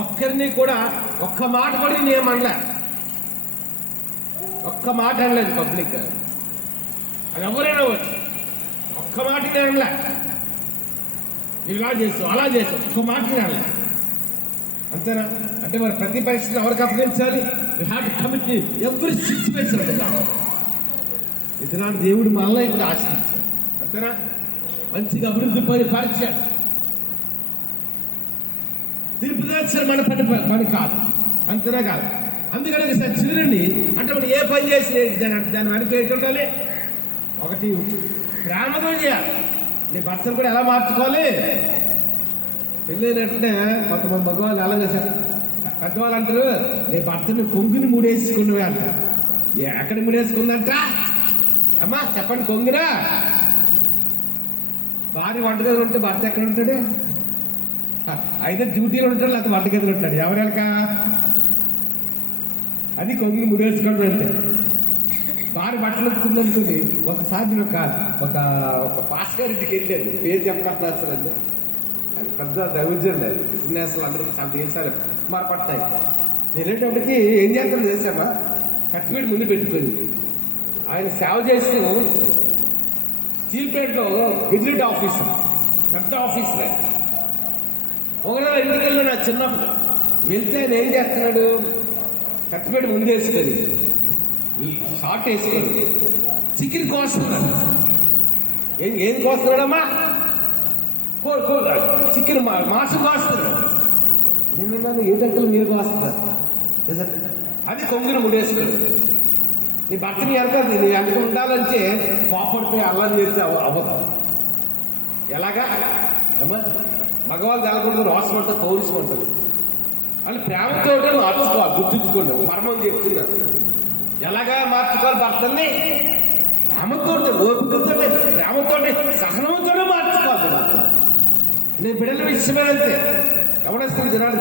ఒక్కరిని కూడా ఒక్క మాట కూడా నేనేమనలే. ఒక్క మాట అనలేదు పబ్లిక్. అది ఎవరైనా వచ్చు. ఒక్క మాట నేను అనలే. నువ్వు ఇలా చేస్తావు అలా చేస్తావు, ఒక్క మాట నేను అనలే. అంతేనా? అంటే మరి ప్రతి పరిస్థితిని ఎవరికి అప్పగించాలి? We have to commit every situation. ఇతనాడు దేవుడు మనల్ని ఇప్పుడు ఆశ్రయించాడు. అంతేనా? మంచిగా అభివృద్ధి పరిచాడు. తీర్పు తెచ్చారు మన పని కాదు. అంతేనా కాదు? అందుకని సార్ చివరిని అంటే మనం ఏ పని చేసి దాని వెనక ఏంటి ఉండాలి? ఒకటి ప్రేమతో చేయాలి. నీ భర్తను కూడా ఎలా మార్చుకోవాలి? పెళ్ళైనట్టే కొంతమంది మగవాళ్ళు ఎలా చేశారు? పెద్దవాళ్ళు అంటారు, నీ భర్తను కొంగుని ముడేసుకున్నవే అంటారు. ఎక్కడ ముడేసుకుందంట అమ్మా చెప్పండి? కొంగురా. భార్య వంటగదిలో ఉంటే భర్త ఎక్కడ ఉంటాడు? అయితే డ్యూటీలో ఉంటాడు, లేకపోతే వంటగదిలో ఉంటాడు. ఎవరెలక అది కొంగుని ముడేసుకోవడం అంటే. భార్య బట్టలు ఎత్తుకుందనుకుంది. ఒకసారి ఒక పాస్ గారింటికి వెళ్ళాను, పేరు చెప్పడం అసలు అది పెద్ద దైవజ్యండి. అది ఉపన్యాసాలు అందరికీ చాలా దేశాలు సుమారు పడతాయి. నేను వెళ్ళేటప్పటికి ఏం చేస్తాను చేశామా, కట్టిపెట్టి ముందు పెట్టుకొని ఆయన సేవ చేసిన స్టీల్పేటలో గెజిట్ ఆఫీసర్, పెద్ద ఆఫీసర్. ఒకవేళ ఇంటికి వెళ్ళి నా చిన్నప్పుడు వెళ్తే ఆయన ఏం చేస్తున్నాడు, కట్టిపెట్టి ముందు వేసుకొని ఈ షార్ట్ వేసుకొని చికెన్ కోస్తున్నాడు. ఏం కోస్తున్నాడమ్మా? చికెన్ మాంసం కోస్తున్నాడు. నేనున్నాను, ఏంటంటే మీరు కోస్తున్నారు. అది కొంగుని ముడేసుకున్నాడు. నీ భర్తని వెళ్తాది, నీ వెనక ఉండాలంటే కోపడిపోయి అల్లం చేస్తే అవ్వదు. ఎలాగా అమ్మా? మగవాళ్ళు తెలకుండా రోసం ఉంటుంది, పౌరుషం ఉంటుంది. వాళ్ళు ప్రేమతో మార్చుకోవాలి. గుర్తుంచుకోండి, మర్మం చెప్తున్నారు. ఎలాగా మార్చుకోవాలి భర్తల్ని? ప్రేమతో, ఓపికతో, ప్రేమతో, సహనంతోనే మార్చుకోవాలి భర్త. నేను బిడ్డల విషయమే వెళ్తే ఎవడొస్తుంది జనాలు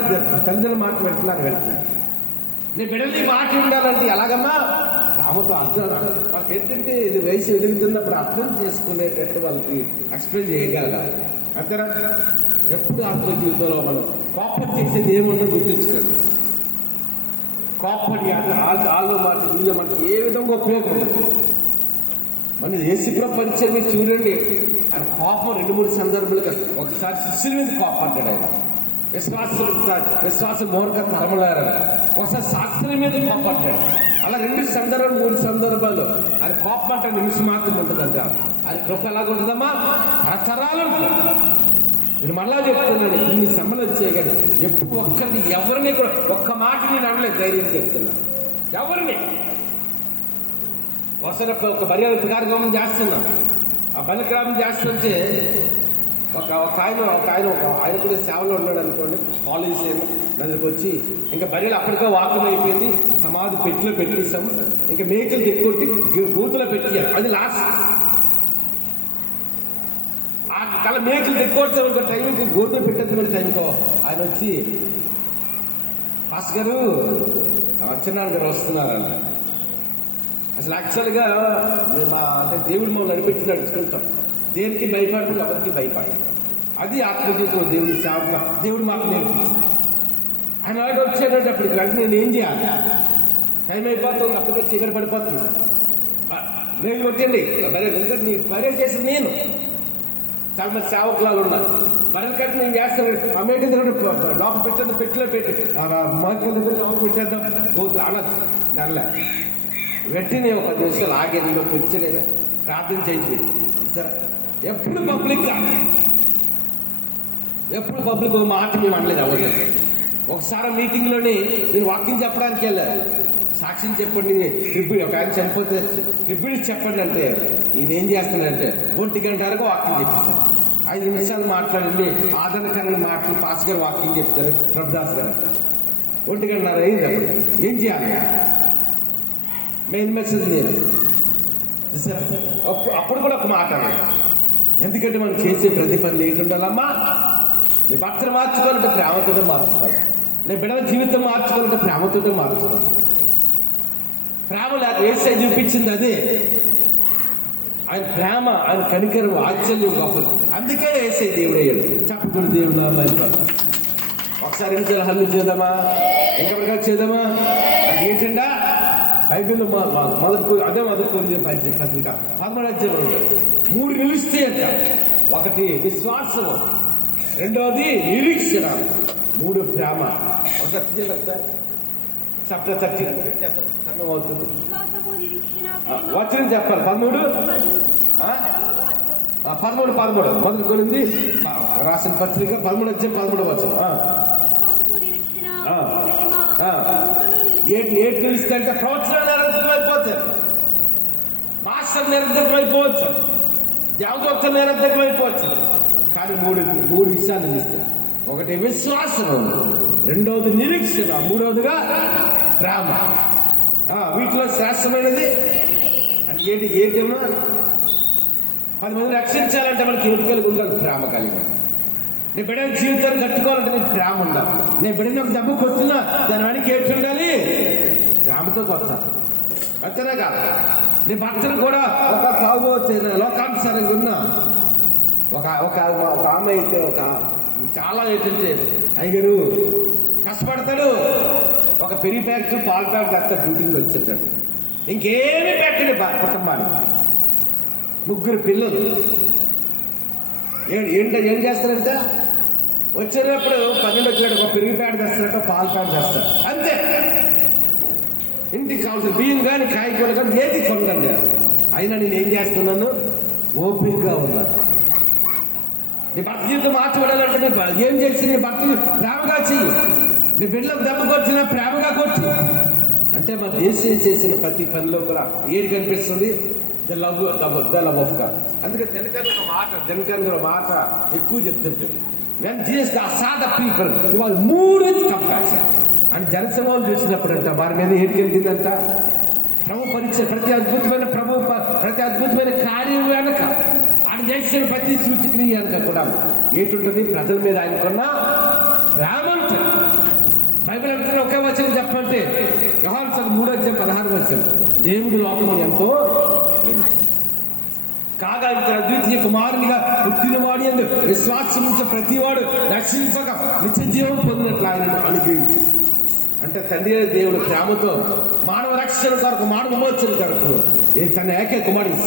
తల్లిదండ్రుల మాట వెళ్తున్నారు. నీ బిడ్డలు ఈ మాట ఉండాలంటే ఎలాగమ్మా? ప్రేమతో అర్థం. వాళ్ళకి ఏంటంటే ఇది వయసు ఎదుగుతున్నప్పుడు అర్థం చేసుకునేటట్టు వాళ్ళకి ఎక్స్ప్లెయిన్ చేయగలగాలి. అంతేనా? ఎప్పుడు ఆత్మ జీవితంలో మనం కోపం చేసేది ఏముందో గుర్తుంచుకోండి. కోపడి ఆళ్ళు మాట వీళ్ళు మనకి ఏ విధంగా ఉపయోగం ఉండదు. మన యేసుప్రభు పరిచయం మీరు చూడండి, ఆయన కోపం 2-3 సందర్భాలుగా. ఒకసారి శిష్యుల మీద కోపం అంటాడు ఆయన, విశ్వాసం మోరక తరమలారని. ఒకసారి శాస్త్రం మీద కోపం అంటాడు. అలా 2 సందర్భాలు 3 సందర్భాలు ఆయన కోపం అంటే నిమిషం మాత్రం ఉంటుందంట. ఆయన కృప ఎలాగుంటుందమ్మా? తరతరాలు ఉంటుంది. నేను మళ్ళా చెప్తున్నాను, ఇన్ని సమ్మలు వచ్చాయి కానీ ఎప్పుడు ఒక్కరిని ఎవరిని కూడా ఒక్క మాట నేను అనలేదు. ధైర్యం చెప్తున్నా, ఎవరిని వసరపు ఒక బర్యాల కార్యక్రమం చేస్తున్నాం. ఆ బలిక్రమం చేస్తుంటే ఒక ఆయన కూడా సేవలో ఉన్నాడు అనుకోండి. కాలేజ్ దగ్గరికి వచ్చి ఇంకా బర్రెలు అప్పటికే వాకం అయిపోయింది, సమాధి పెట్టిలో పెట్టేసాము, ఇంకా మేకలు తెక్కొట్టి గూతులో పెట్టారు. అది లాస్ట్. ఆ కల మేకలు తెక్కొడతారు ఒక టైంకి గూతులు పెట్టేది టైంకో ఆయన వచ్చి, పాస్ గారు అచ్చెన్నాయుడు గారు వస్తున్నారన్న. అసలు యాక్చువల్గా మేము అంటే దేవుడు మమ్మల్ని నడిపించి నడుచుకుంటాం. దేనికి భయపడదు, ఎవరికి భయపడదు. అది ఆత్మజీవితం. దేవుడి సేవ దేవుడు మాకు నేర్పిస్తాడు. ఆయన అలాగే వచ్చేటప్పుడు అప్పటికి వెంటనే నేను ఏం చేయాలి? టైం అయిపోతుంది, అప్పటికే చీకటి పడిపోతుంది. నేను కొట్టండి ఎందుకంటే నీ బర్రెలు చేసింది నేను. చాలా మంది సేవకులాలు ఉన్నారు. బర్రెల కట్టి నేను చేస్తాను. ఆ మేక లోపల పెట్టేద్దాం, పెట్టిలో పెట్టి మాకు లోపల పెట్టేద్దాం గోతులు అనొచ్చు. దానిలో వెంటనే నేను 10 నిమిషాలు ఆగేది కూర్చోలేదు, ప్రార్థన చేయించి సరే. ఎప్పుడు పబ్లిక్ మాట మేము అనలేదు అవ్వలేదు. ఒకసారి మీటింగ్లోని నేను వాకింగ్ చెప్పడానికి వెళ్ళాను. సాక్ష్యం చెప్పండి, ఒక ఆయన చనిపోతే ట్రిబ్యూట్ చెప్పండి అంటే ఇదేం చేస్తున్నాడంటే 1 గంట వరకు వాకింగ్ చెప్పిస్తాను. 5 నిమిషాలు మాట్లాడండి, ఆదరణకరంగా మాట్లాడి పాస్ గారు వాకింగ్ చెప్తారు, ప్రభుదాస్ గారు 1 గంటన్నర అయింది. ఏం చేయాలి? మెయిన్ మెసేజ్ నేను అప్పుడు కూడా ఒక మాట అన్నాడు. ఎందుకంటే మనం చేసే ప్రతి పనులు ఏంటుండాలమ్మా, నీ భర్తను మార్చుకోవాలంటే ప్రేమతోటే మార్చుకోవాలి, నీ బిడ్డల జీవితం మార్చుకోవాలంటే ప్రేమతోటే మార్చుకోవాలి. ప్రేమ లేక యేసయ్య చూపించింది అదే. ఆయన ప్రేమ, ఆయన కనికరం, ఆశ్చర్యం గొప్పది. అందుకే యేసయ్య దేవుడు అయ్యాడు. చెప్పకుండా దేవుడు ఒకసారి ఇంట్లో హల్లు చేద్దామా, ఇంకెవరిగా చేద్దామా? అది ఏంటండా బైబిల్లో మొదలుకొని పత్రిక 13వ అధ్యాయంలో 3 నిలుస్తాయి అంట. ఒకటి విశ్వాసము, రెండవది నిరీక్షణ, 3 ప్రేమ. చాప్టర్ 13 అవుతుంది. వచనం చెప్పాలి. 13 మొదలుకొనింది రాసిన పత్రిక 13వ అధ్యాయం 13వ వచనం. ఏటి నిలుస్తుంటే ప్రవచనాలు నిరంతరమైపోతారు, మాస్టర్ నిరంతరమైపోవచ్చు, దేవదూతలు నిరంతరమైపోవచ్చు. కానీ 3 విషయాలు నిలుస్తాయి. ఒకటి విశ్వాసము, రెండవది నిరీక్షణ, మూడవదిగా ప్రేమ. వీటిలో శ్రేష్టమైనది అంటే ఏంటేమో 10 మంది రక్షించాలంటే మనకి ఎన్నికలు ఉండాలి, ప్రేమ కలిగి. నీ బిడ్డ జీవితాన్ని కట్టుకోవాలంటే నీకు ప్రేమ ఉండాలి. నీ బిడ్డని ఒక దెబ్బ కొట్టినా దాని వాడికి ఏంటి ఉండాలి? ప్రేమతో కొట్టాలి. అంతేనా కాదు? నీ భర్తను కూడా ఒక కాకపోతే లోకానుసారంగా ఉన్న ఒక ఆమె అయితే చాలా ఏంటంటే అయ్యగారు కష్టపడతాడు, ఒక పెరిగి ప్యాకెట్ పాల ప్యాకెట్ అంతా డ్యూటీలో వచ్చేటాడు, ఇంకేమీ పెట్టండి కుటుంబానికి. 3 పిల్లలు ఏం చేస్తారంటే వచ్చేటప్పుడు 12 వచ్చాడు, ఒక పెరిగి ప్యాకెట్ తెస్తారట, పాల ప్యాకెట్ తెస్తారు, అంతే. ఇంటికి కావాల్సిన బియ్యం కానీ కాయకూరలు కానీ ఏది కొనకండి. అయినా నేను ఏం చేస్తున్నాను? ఓపికగా ఉన్నాను. నీ భర్త జీవితం మార్చబడాలంటే ఏం చేసి నీ భర్త ప్రేమగా చెయ్యి. నీ బిడ్డలకు దెబ్బకొచ్చినా ప్రేమగా కొట్టు. అంటే మన దేశం చేసిన ప్రతి పనిలో కూడా ఏది కనిపిస్తుంది? The love of God. అందుకే దినకర్ మాట ఎక్కువ చెప్తుంటే when Jesus saw the people, he was moved with compassion. అని జనసమూహం చూసినప్పుడు అంట వారి మీద ఏది కలిగిందంట? ప్రభు పరీక్ష, ప్రతి అద్భుతమైన కార్యం వెనక ఆయన చేసిన ప్రతి సూచక్రియ వెనక కూడా ఏంటుంటుంది? ప్రజల మీద ఆయనకున్న ప్రేమ ఉంటుంది. బైబిల్ అంటే ఒకే వచనం చెప్పమంటే యోహాను 3:16 దేవుడి లోకం ఎంతో కాగా అద్వితీయ కుమారునిగా పుట్టినవాడి అందు విశ్వాసం ప్రతివాడు రక్షించక నిత్య జీవం పొందినట్లు ఆయన అనుగ్రహించి. అంటే తండ్రి దేవుడు ప్రేమతో మానవ రక్షణ కొరకు, మానవ విమోచన కొరకు తన ఏకే కుమారుడు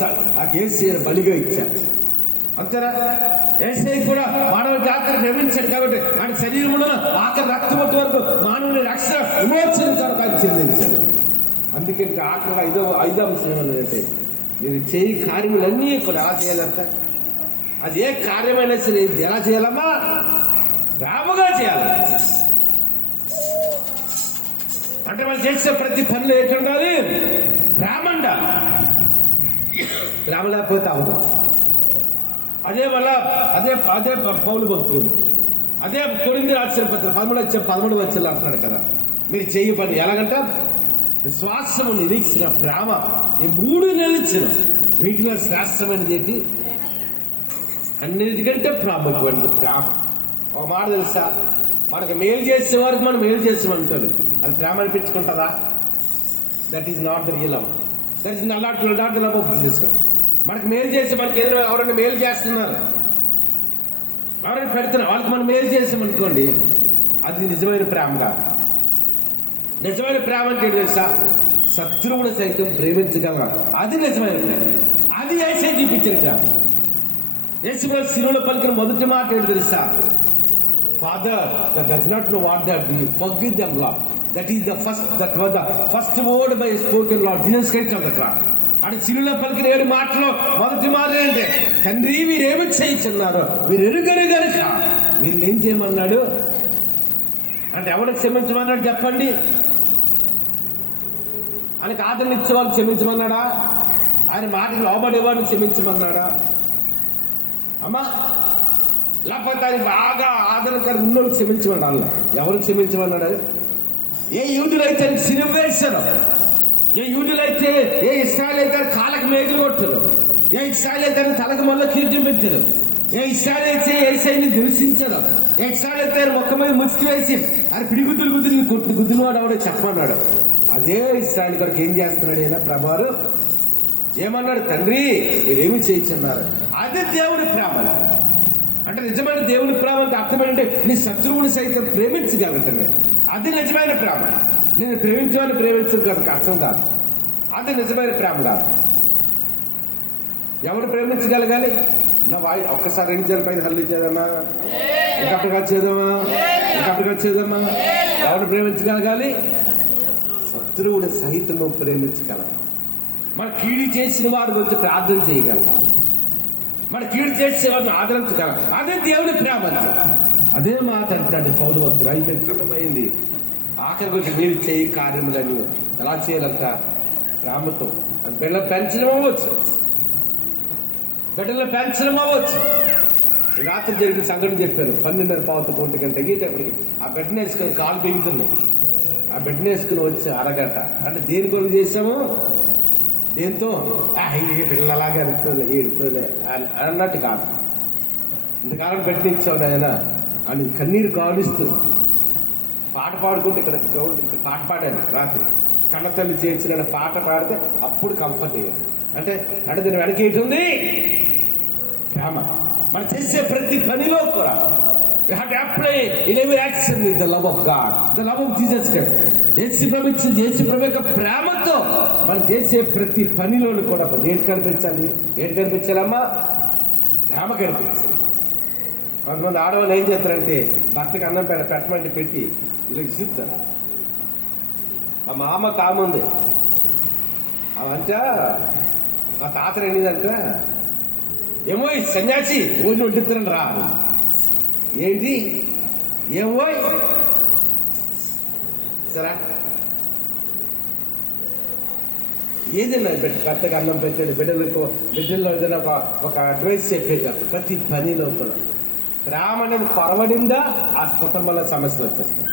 యేసయ్యను బలిగా ఇచ్చాడు. అంతేనా? యేసయ్య కూడా మానవ జాతిని నిర్మించాడు కాబట్టి ఆయన శరీరంలో ఆఖరి రక్తమొట్టు వరకు మానవుని రక్షణ విమోచన కొరకు ఆయన చెందించాడు. అందుకే ఇంకా ఆఖరి ఐదో అంశం ఏమన్నదంటే మీరు చేయి కార్యములన్నీ కూడా ఎలా చేయాలంట? అది ఏ కార్యమైనా సరే ఎలా చేయాలమ్మా? ప్రేమగా చేయాలి. అంటే మనం చేసే ప్రతి పనులు ఏంటుండాలి? ప్రేమ ఉండాలి. ప్రేమ లేకపోతే అవును. అదే పౌలు భక్తులు, అదే కొరింథీ రాసిన పత్రిక 13 అంటున్నాడు కదా, మీరు చేయి పని ఎలాగంట? విశ్వాసము, నిరీక్షణ, ప్రేమ, ఈ 3 నిలిచిన వీటిలో శ్రేష్టమైనది ఏంటి? అన్నిటికంటే ప్రాముఖ్యమైనది ప్రేమ. ఒక మాట తెలుసా? మనకి మేలు చేసే వారికి మనం మేలు చేసామంటాడు, అది ప్రేమ అనిపించుకుంటుందా? That is not the real love. That is not the love of Jesus. మనకి మేలు చేసి మనకి ఏదైనా ఎవరైనా మేలు చేస్తున్నారు, ఎవరైనా పెడుతున్నారు, వాళ్ళకి మనం మేలు చేసామనుకోండి, అది నిజమైన ప్రేమ కాదు. నిజమైన ప్రేమ అంటే తెలుసా? శత్రువుని సైతం ప్రేమించగలం. అది నిజమైన ప్రేమ. అది యేసే చూపించిన ప్రేమ. యేసు ప్రభు శిలువలో పలికిన మొదటి మాట ఏంటి తెలుసా? Father, that does not know what they are doing, forgive them, Lord. That is the first word by spoken Lord Jesus Christ on the cross. అంటే శిలువలో పలికిన 7 మాటలో మొదటి మాట ఏంటంటే, తండ్రి వీరేమి చేయించున్నారు, వీరు ఎరుగరు గనుక వీళ్ళు ఏం చేయమన్నాడు అంటే, ఎవరికి క్షమించమన్నాడు చెప్పండి? ఆయనకు ఆదరణ ఇచ్చేవాళ్ళు క్షమించమన్నాడా? ఆయన మాటకి లోబడేవాడిని క్షమించమన్నాడా? అమ్మా, లేకపోతే ఆయన బాగా ఆదరణకరంగా ఉన్నోళ్ళు క్షమించమన్నాడు. అలా ఎవరు క్షమించమన్నాడు? ఏ యూదులైతే సిలువ వేశారు, ఏ యూదులైతే, ఏ ఇశ్రాయేలు అయితే కాళ్ళకు మేకులు కొట్టారు, ఏ ఇశ్రాయేలు అయితే తలకు మళ్ళీ కీర్తి పెట్టారు, ఏ ఇశ్రాయేలు అయితే ఏసైని దర్శించారు, ఏ ఇశ్రాయేలు అయితే మొక్క మీద ముసుగు వేసి ఆయన పిడిగుద్దులు గుద్దినవాడు ఎవడో చెప్పమన్నాడు. అదే ఇశ్రాయేలు కొరకు ఏం చేస్తున్నాడు అయినా ప్రభారు? ఏమన్నాడు? తండ్రి మీరేమి చేయించున్నారు. అదే దేవుని ప్రేమ. అంటే నిజమైన దేవుని ప్రేమ అంటే అర్థం ఏంటంటే, నీ శత్రువుని సైతం ప్రేమించగలగటమే. అది నిజమైన ప్రేమ. నేను ప్రేమించాలని ప్రేమించగల కష్టం కాదు. అది నిజమైన ప్రేమ కాదు. ఎవరు ప్రేమించగలగాలి? నా ఒక్కసారి 2 పైన హల్లు ఇచ్చేదమ్మా, ఇంకప్పటిగా వచ్చేదమ్మా. ఎవరు ప్రేమించగలగాలి? శత్రువుని సహితము ప్రేమించగలం. మన కీడి చేసిన వారి గురించి ప్రార్థన చేయగలం. మన కీడు చేసే వారిని ఆదరించగలం. అదే దేవుని ప్రేమ. అదే మాట అంటున్నాడు పౌలు భక్తుడు. అయిపోయింది, సమయమైంది, ఆఖరి గురించి మీరు చేయి కార్యములని ఎలా చేయాలంట? ప్రేమతో. అది బిడ్డలు పెంచడం అవ్వచ్చు, ఈ రాత్రి జరిగిన సంఘటన చెప్పారు. 12:15 గంట అయ్యేటప్పటికి ఆ బిడ్డను వేసుకుని కాలు బిగుతున్నాయి. ఆ బిడ్డను వేసుకుని వచ్చి అరగంట. అంటే దేని కొరకు చేసాము? దేంతో? పిల్లలు అలాగే ఎడుతుంది అన్నట్టు కాదు. ఇంతకాలం పెట్టించావు నాయన అని కన్నీరు కాలుస్తూ పాట పాడుకుంటే, ఇక్కడ పాట పాడాను రాత్రి. కన్నతల్లి చేర్చిన పాట పాడితే అప్పుడు కంఫర్ట్ అయ్యాను. అంటే దీని వెనకేటుంది ప్రేమ. మనం చేసే ప్రతి పనిలో కూడా we have to apply in every action with the love of God, the love of Jesus Christ. యేసు ప్రభు యొక్క ప్రేమతో మనం చేసే ప్రతి పనిలోను కూడా ఏంటి కనిపించాలమ్మా? ప్రేమ కనిపించాలి. కొంతమంది ఆడవాళ్ళు ఏం చేస్తారంటే, భర్తకి అన్నం పెట్టమంటే పెట్టి ఇలా ఇస్తారు. మా మామ కాముంది అవంట, మా తాత ఏంటిదంట, ఏమో సన్యాసి రోజు వండిస్తారని రా. ఏంటి ఏమో సరే, ఏదైనా భర్తకు అన్నం పెట్టాడు, బిడ్డల్లో ఏదైనా ఒక అడ్వైస్ చెప్పేది. ప్రతి పనిలో కూడా ప్రేమ అనేది పరవడిందా, ఆ కుటుంబంలో సమస్యలు వచ్చేస్తాయి,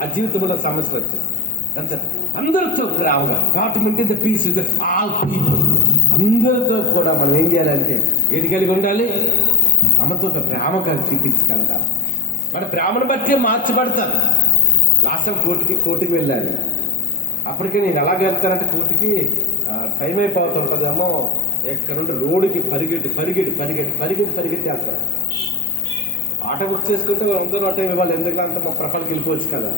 ఆ జీవితంలో సమస్యలు వచ్చేస్తాయి. అంతే, అందరితో ప్రేమగా got maintain the peace with all people. అందరితో కూడా మనం ఏం చేయాలంటే ఏది కలిగి ఉండాలి? ప్రేమతో ప్రేమ కలిగి చూపించగలగాలి. మన ప్రేమను బట్టి మార్చబడతారు. లాస్ట్ కోర్టుకి వెళ్ళాను. అప్పటికే నేను ఎలాగ వెళ్తానంటే, కోర్టుకి టైం అయిపోతుంటుందేమో. ఎక్కడ నుండి రోడ్డుకి పరిగెట్టి వెళ్తారు. ఆటో బుక్ చేసుకుంటే 100 నోట్ ఇవ్వాలి. ఎందుకంటే అంత మా ప్రపలకి వెళ్ళిపోవచ్చు కదా.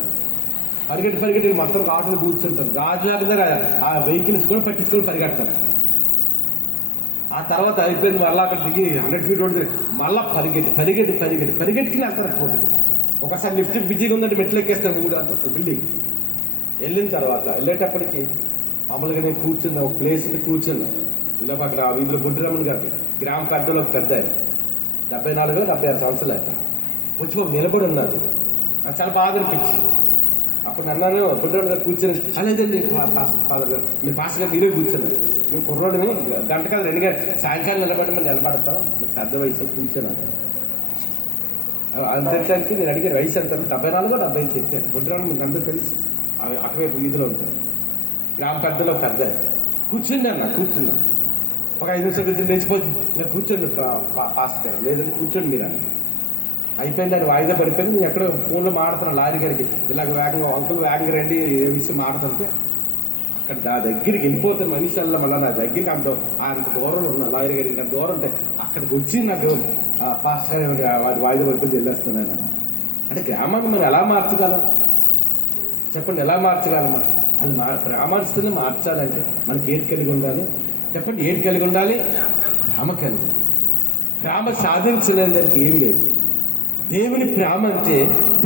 పరిగెట్టి మొత్తం ఆటోని కూర్చుంటారు. గాజులాగా దగ్గర ఆ వెహికల్స్ కూడా పట్టించుకొని పరిగెడతారు. ఆ తర్వాత అయిపోయింది, మళ్ళీ అక్కడ దిగి 100 ఫీట్ రోడ్డు మళ్ళీ పరిగెట్టుకుని వెళ్తారు కోర్టుకి. ఒకసారి లిఫ్ట్ బిజీగా ఉందంటే మెట్లు ఎక్కేస్తారు కూడా అంత బిల్డింగ్. వెళ్ళిన తర్వాత వెళ్ళేటప్పటికి మామూలుగా నేను కూర్చున్నా, ఒక ప్లేస్కి కూర్చున్నా. ఇలా అక్కడ వీధిలో బుడ్డిరమ్మని గారు గ్రామ పెద్దలో ఒక పెద్ద 74-76 సంవత్సరాలు ఆయన వచ్చి ఒక నిలబడి ఉన్నారు. నాకు చాలా బాధ అనిపించింది. అప్పుడు అన్నాను, బుడ్డిరమ్మ గారు కూర్చొని, లేదండి ఫాదర్ గారు, మీ పాస్టర్ గారు మీరే కూర్చున్నారు, మేము కుర్రోడిని గంట కాదు 2 గంటలు సాయంకాలం నిలబడతాం, పెద్ద వయసు కూర్చున్నాను. అంతటానికి నేను అడిగిన వయసు ఎంత? 74-75 చెప్పాను. బుడ్డిరమ్మ మీకు అందరూ తెలిసి అటువైపు వీధిలో ఉంటారు. గ్రామ పెద్దలో పెద్ద కూర్చున్నా. ఒక 5 నిమిషాలు కూర్చొని లేచిపోతుంది. ఇలా కూర్చోండి పాస్టర్, లేదంటే కూర్చోండి మీరు అని. అయిపోయింది, అది వాయిదా పడిపోయింది. నేను ఎక్కడో ఫోన్లో మాడుతున్నాను లారీ గారికి, ఇలాగ వేగంగా అంకుల్ వేగంగా రండి ఏ విషయం మాడుతుంటే, అక్కడ నా దగ్గరికి వెళ్ళిపోతే మనిషి వల్ల మళ్ళీ నా దగ్గరికి అంత దూరంలో ఉన్నా. లారీ గారికి అంత దూరం ఉంటే అక్కడికి వచ్చి నాకు పాస్టర్ గారి వాయిదా పడిపోయి వెళ్ళేస్తున్నాను. అంటే గ్రామాన్ని మనం ఎలా మార్చగలం చెప్పండి? ఎలా మార్చగలమా? వాళ్ళు ప్రామాణిస్తూనే మార్చాలంటే మనకి ఏది కలిగి ఉండాలి చెప్పండి? ఏది కలిగి ఉండాలి? ప్రేమ కలిగి. ప్రేమ సాధించలేదంటే ఏం లేదు. దేవుని ప్రేమ అంటే